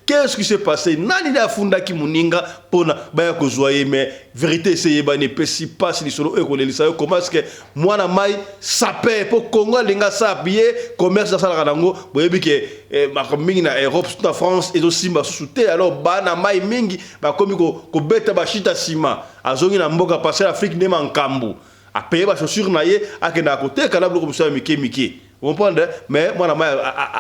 qu'est-ce qui s'est passé nani na funda ki muninga pona baya ko zoyer mais vérité c'est yebani pesi passe li solo e ko lelisa yo comment est-ce que mwana mai sapé pour Congo linga sapier commerce dans sala kanango boyebi ke makomingi na Europe na France et aussi ba souté alors bana mai mingi ba komi ko beta ba shita sima azongi na mboka passer Afrique ne mankambu a payer ba chaussure na ye akenda côté kana bloko musa miki vous comprenez mais moi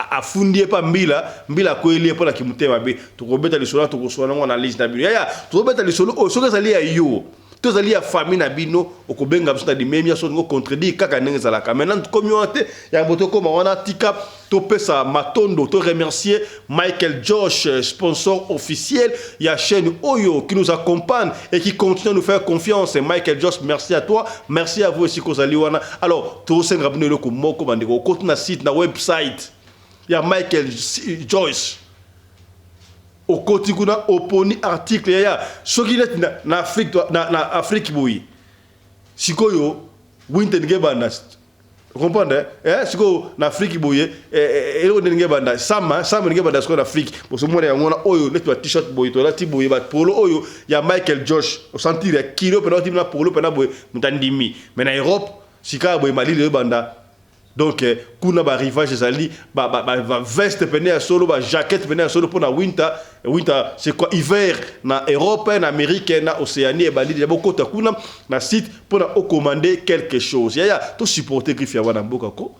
a fundi pas mbila ko elie pour la kimutema be to ko beta lisolo to ko sona ngona liste na bino ya to beta lisolo o soka zali ya yo to zali ya famille na bino okobenga biso di memia so ngo contredire kaka ndenge zala ka maintenant communauté ya boto ko wana tika to pesa matondo to remercier Michael Josh sponsor officiel ya chaîne Oyo qui nous accompagne et qui continue à nous faire confiance. Michael Josh, merci à toi, merci à vous aussi Kozali wana. Alors to senga bino ko moko bandeko ko na site na website ya Michael Joyce au côté kuna oponi article ya soki net na Afrique boyi sikoyo winter nge banda comprendre siko na Afrique boye elo nge banda sama nge banda siko na Afrique bo so mona ngona oyo net ba t-shirt boye to la ti boye ba polo oyo ya Michael Josh o sentir kilo pena ti na polo pena boye mutandimi mais na Europe sika boye mali le banda donc kuna ba rivage ezali ba veste pene ya solo ba jaquette pene ya solo pour na winter c'est quoi hiver na Europe na Amérique na Océanie et bali déjà beaucoup ta kuna na site pour na commander quelque chose ya to supporter griffe ya wana mboka ko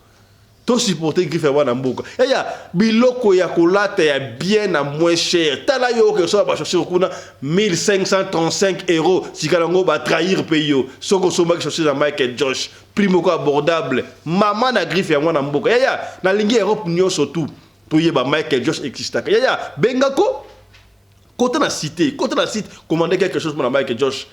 to supporter griffe ya wana mboka ya biloko ya kolata ya bien na moins cher tala yo que ça ba chercher kuna 1535 € sikalango ba trahir payo soko somba chercher na Michael Josh primo ko abordable mama na griffe ya mwana mboka ya na lingi Europe nyonso tout to yeba Michael Josh existaka ya bengako côté na site commander quelque chose pour Michael Josh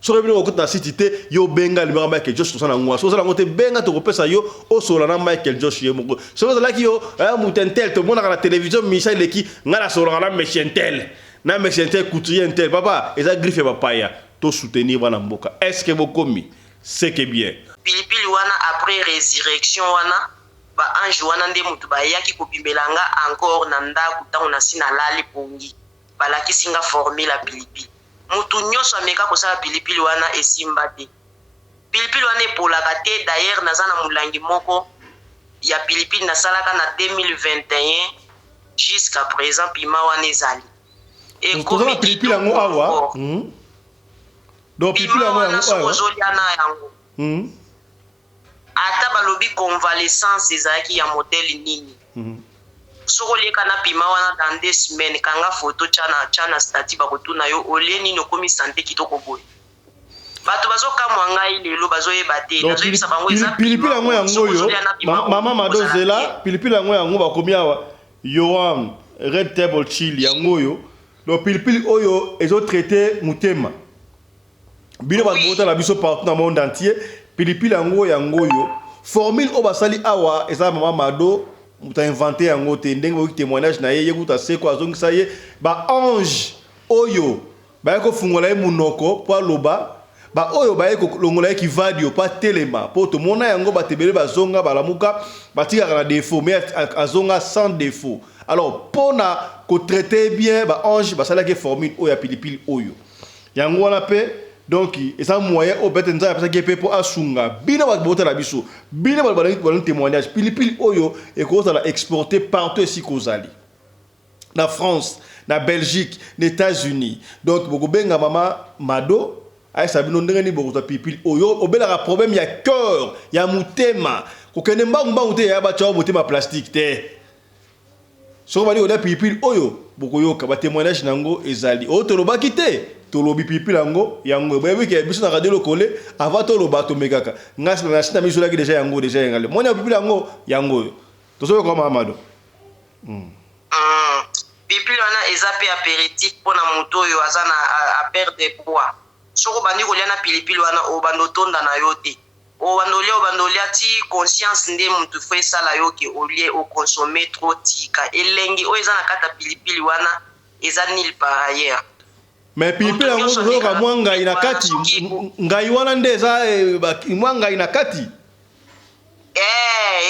so revenu côté na site yo benga le Michael Josh to sana ngwa so sana ngote benga to kopesa yo o sola na Michael Josh ye moko so za laki yo mutentel to mona na télévision Michel leki ngala sola na Mechentel na Mechentel couturier tel papa eza griffe papa ya to soutenir bana mboka est-ce que vous commis c'est que bien pilipili wana après résurrection wana ba ange wana nde mutu ba yaki kopimbelanga encore na ndaku tango na sina lali pongi balakisi nga formule la pilipili mutu nyonso ameka kosala pilipili wana esimba te pilipili wana epolaka te d'ailleurs naza na mulangi moko ya pilipili nasalaka na 2021 jusqu'à présent pima wana ezali ekomi pilipili yango awa donc pilipili yango awa ozoliana yango ata balobi convalescence ezalaki ya modèle nini soko leka na pima wana dans 2 semaines kanga photo chana stati bakotuna yo oleni no komi santé kitoko boye bato bazokamwa ngai lelo bazoyeba te nazoyebisa bango eza pilipili yango yo mama madozela pilipili yango yango bakomi awa Yoam Red Table Chili yango yo donc pilipili oyo ezo traiter mutema bino bakota la biso partout dans le monde entier pilipili yango yo formule o basali awa eza mama mado muta inventé yango te ndenge bo témoignage na ye kuta seko azongisa ye ba ange oyo ba ko fungola ye munoko po loba ba oyo ba ko longola ye kivadio pa telema po to mona yango batebele bazonga balamuka batika na défaut mais azonga sans défaut alors pona ko traiter bien ba ange basala ke formule oyo ya pilipili oyo yango wana pe donc eza moyen au bête nza parce que pepo asunga bina ba bota la biso bina ba témoignage pilipili oyo et ko ça la exporter partout ici kozali na France na Belgique na États-Unis donc boko benga mama mado ay sabino ndenge ni boko pilipili oyo obela problème ya cœur ya mutema ko kene mbangu te ya ba chawo mutema plastique te so bali ola pilipili oyo boko yoka ba témoignage nango ezali o to lobaki te tolobi pilipili yango bayebi ke biso na radio lokole avant toloba to megaka ngasi na sina miso laki déjà ngale mona pilipili yango to so ko mamado pilipili wana eza pe apéritif pona moto oyo aza na a perdre poids soko bandi kolia na pilipili wana obando tonda na yo te obandolia ti conscience nde mutu fo esala yo ke olie oconsommer trop tika elengi oyo eza na kata pilipili wana eza nil par ailleurs mais pilipili yango zoka mwa ngai na kati ngai wana nde eza mwa ngai na kati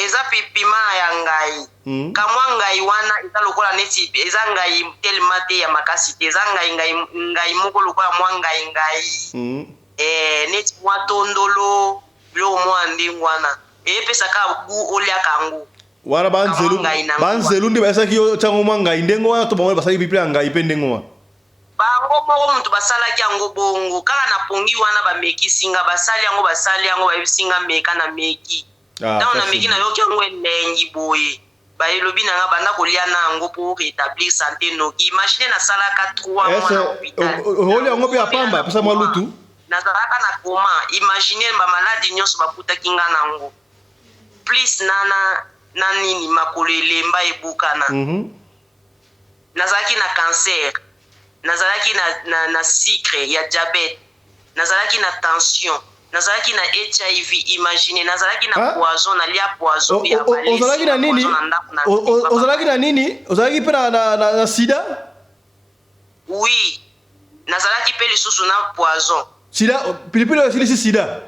eza pipima ya ngai kamwa ngai wana eza lokola neti eza ngai tellement te ya makasi te eza ngai moko lokola mwa ngai neti mwa tondolo bilo mwa ndingu wana epesaka gu oliaka yango wana banzelu nde basaki yo chango mwa ngai ndengo wana to bango basaki pilipili ya ngai pe ndengo wana bango moko mutu basalaki yango bongo kaka na pongi wana bamekisinga basali yango bayebisinga meka na meki ntango na meki na yoki yango elengi boye bayelobi nanga banda kolia na yango pour rétablir santé noki imagine nasalaka 3 mois na hôpital oli yango pe apamba pesa mwa lutu nazalaka na koma imagine bamaladi nyonso bakutaki nga nango plus na nini makolo elemba ebukana nazalaki na cancer nazalaki na sucre ya diabète nazalaki na tension nazalaki na HIV, imagine nazalaki na poison, nalia poison ya balesi. Ozalaki na nini? Ozalaki na nini? Ozalaki pe na sida? Oui. Nazalaki pe lisusu na poison. Sida, pilipili osilisi sida.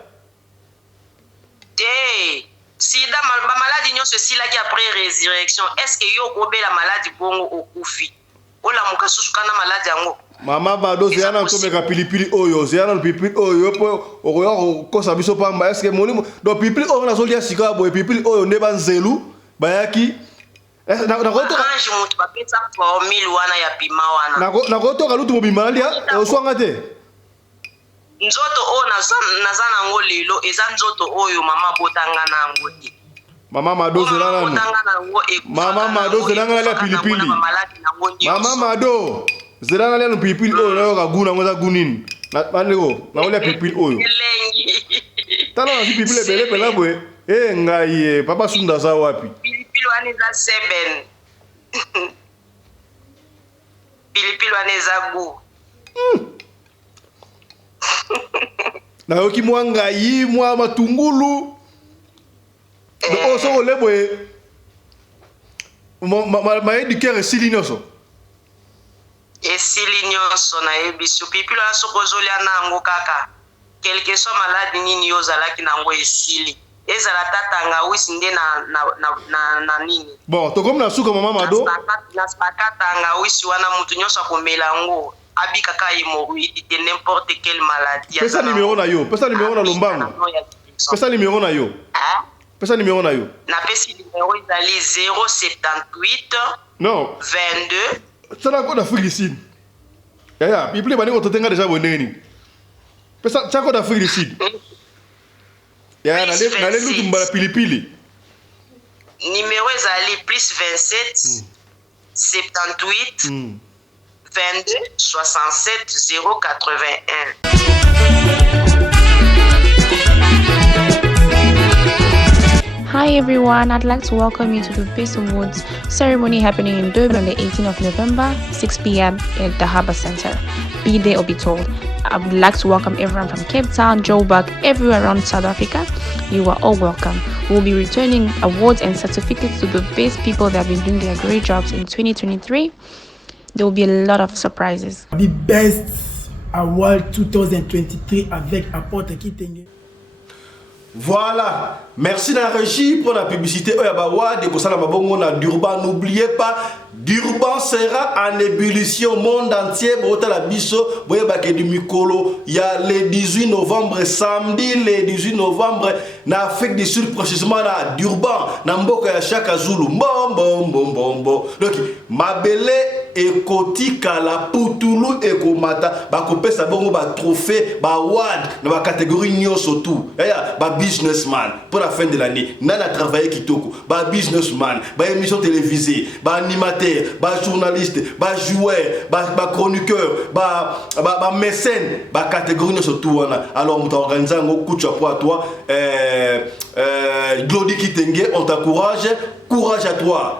Sida ba maladie nyonso silaki après résurrection. Est-ce que yo kobela maladie bongo okufi? Ola mukasusu kana maladie yango. Mama Mado zeyana ntomeka pilipili oyo, zeyana pilipili oyo po okoya kosa biso pamba. Est-ce que molimo do pilipili oyo na zolia sika boye pilipili oyo ne banzelu bayaki. Na koto ange mutu bapesa formule wana ya pima wana. Na koto kalutu mobimbalia oswanga te. Nzoto o naza nango lelo eza nzoto oyo mama botanga nango te. Mama Mado zelana no. Mama Mado zelana la pilipili. Mama Mado zelana la pilipili oyo na kaguna ngoza gunini. Na bandeko na ole pilipili oyo. Tala na pilipili bele pela boye. Ngai papa sunda za wapi? Pilipili wana za 7. Pilipili wana za gu. Na yoki mwanga yi mwa matungulu oso lebwe ma eduquer esili nyonso na ebiso pipilo asokozolia nango kaka quelque soit malade nini yozalaki nango esili ezala tatanga wisi nde na nini bon to comme na suka mama Mado na sakatanga wisi wana mutu nyonso akomela ngo abika ka hémorroïde de n'importe quelle maladie. Pesa numéro na yo, pesa numéro na lombango. Pesa numéro na yo. Pesa numéro na yo. Na pesa numéro ezali 078 non 22 ça na ko da Afrique. Ya, people bani ko totenga deja boneni. Pesa chako da Afrique. Ya, na le lutu mbala pilipili. Numéro ezali +27 78 22 67 081. Hi everyone, I'd like to welcome you to the Peace Awards ceremony happening in Durban on the 18th of November, 6 p.m. at the Harbour Center. Be there or be told. I would like to welcome everyone from Cape Town, Joburg, everywhere around South Africa. You are all welcome. We'll be returning awards and certificates to the best people that have been doing their great jobs in 2023. There will be a lot of surprises. The best award 2023 avec Apporte Kitenge. Voilà, merci la régie pour la publicité. Durban, n'oubliez pas, Durban sera en ébullition monde entier. Il y a le 18 novembre, samedi, le 18 novembre, en Afrique du Sud, précisément à Durban, Namboka ya Chaka Zulu. Donc, Mabele et Kotika, la Poutoulou et Komata, Bakopé Sabongo, ba trophée, ba wad, dans la catégorie Nyo surtout. Ba businessman, pour la fin de l'année, Nana travaillé Kitoko, ba businessman, ba émission télévisée, ba animateur, ba journaliste, ba joueur, ba chroniqueur, ba mécène, ba catégorie Nyo surtout. Alors, on t'a organisé un coup de chapeau à toi. Glody Kitenge, on t'encourage, courage à toi.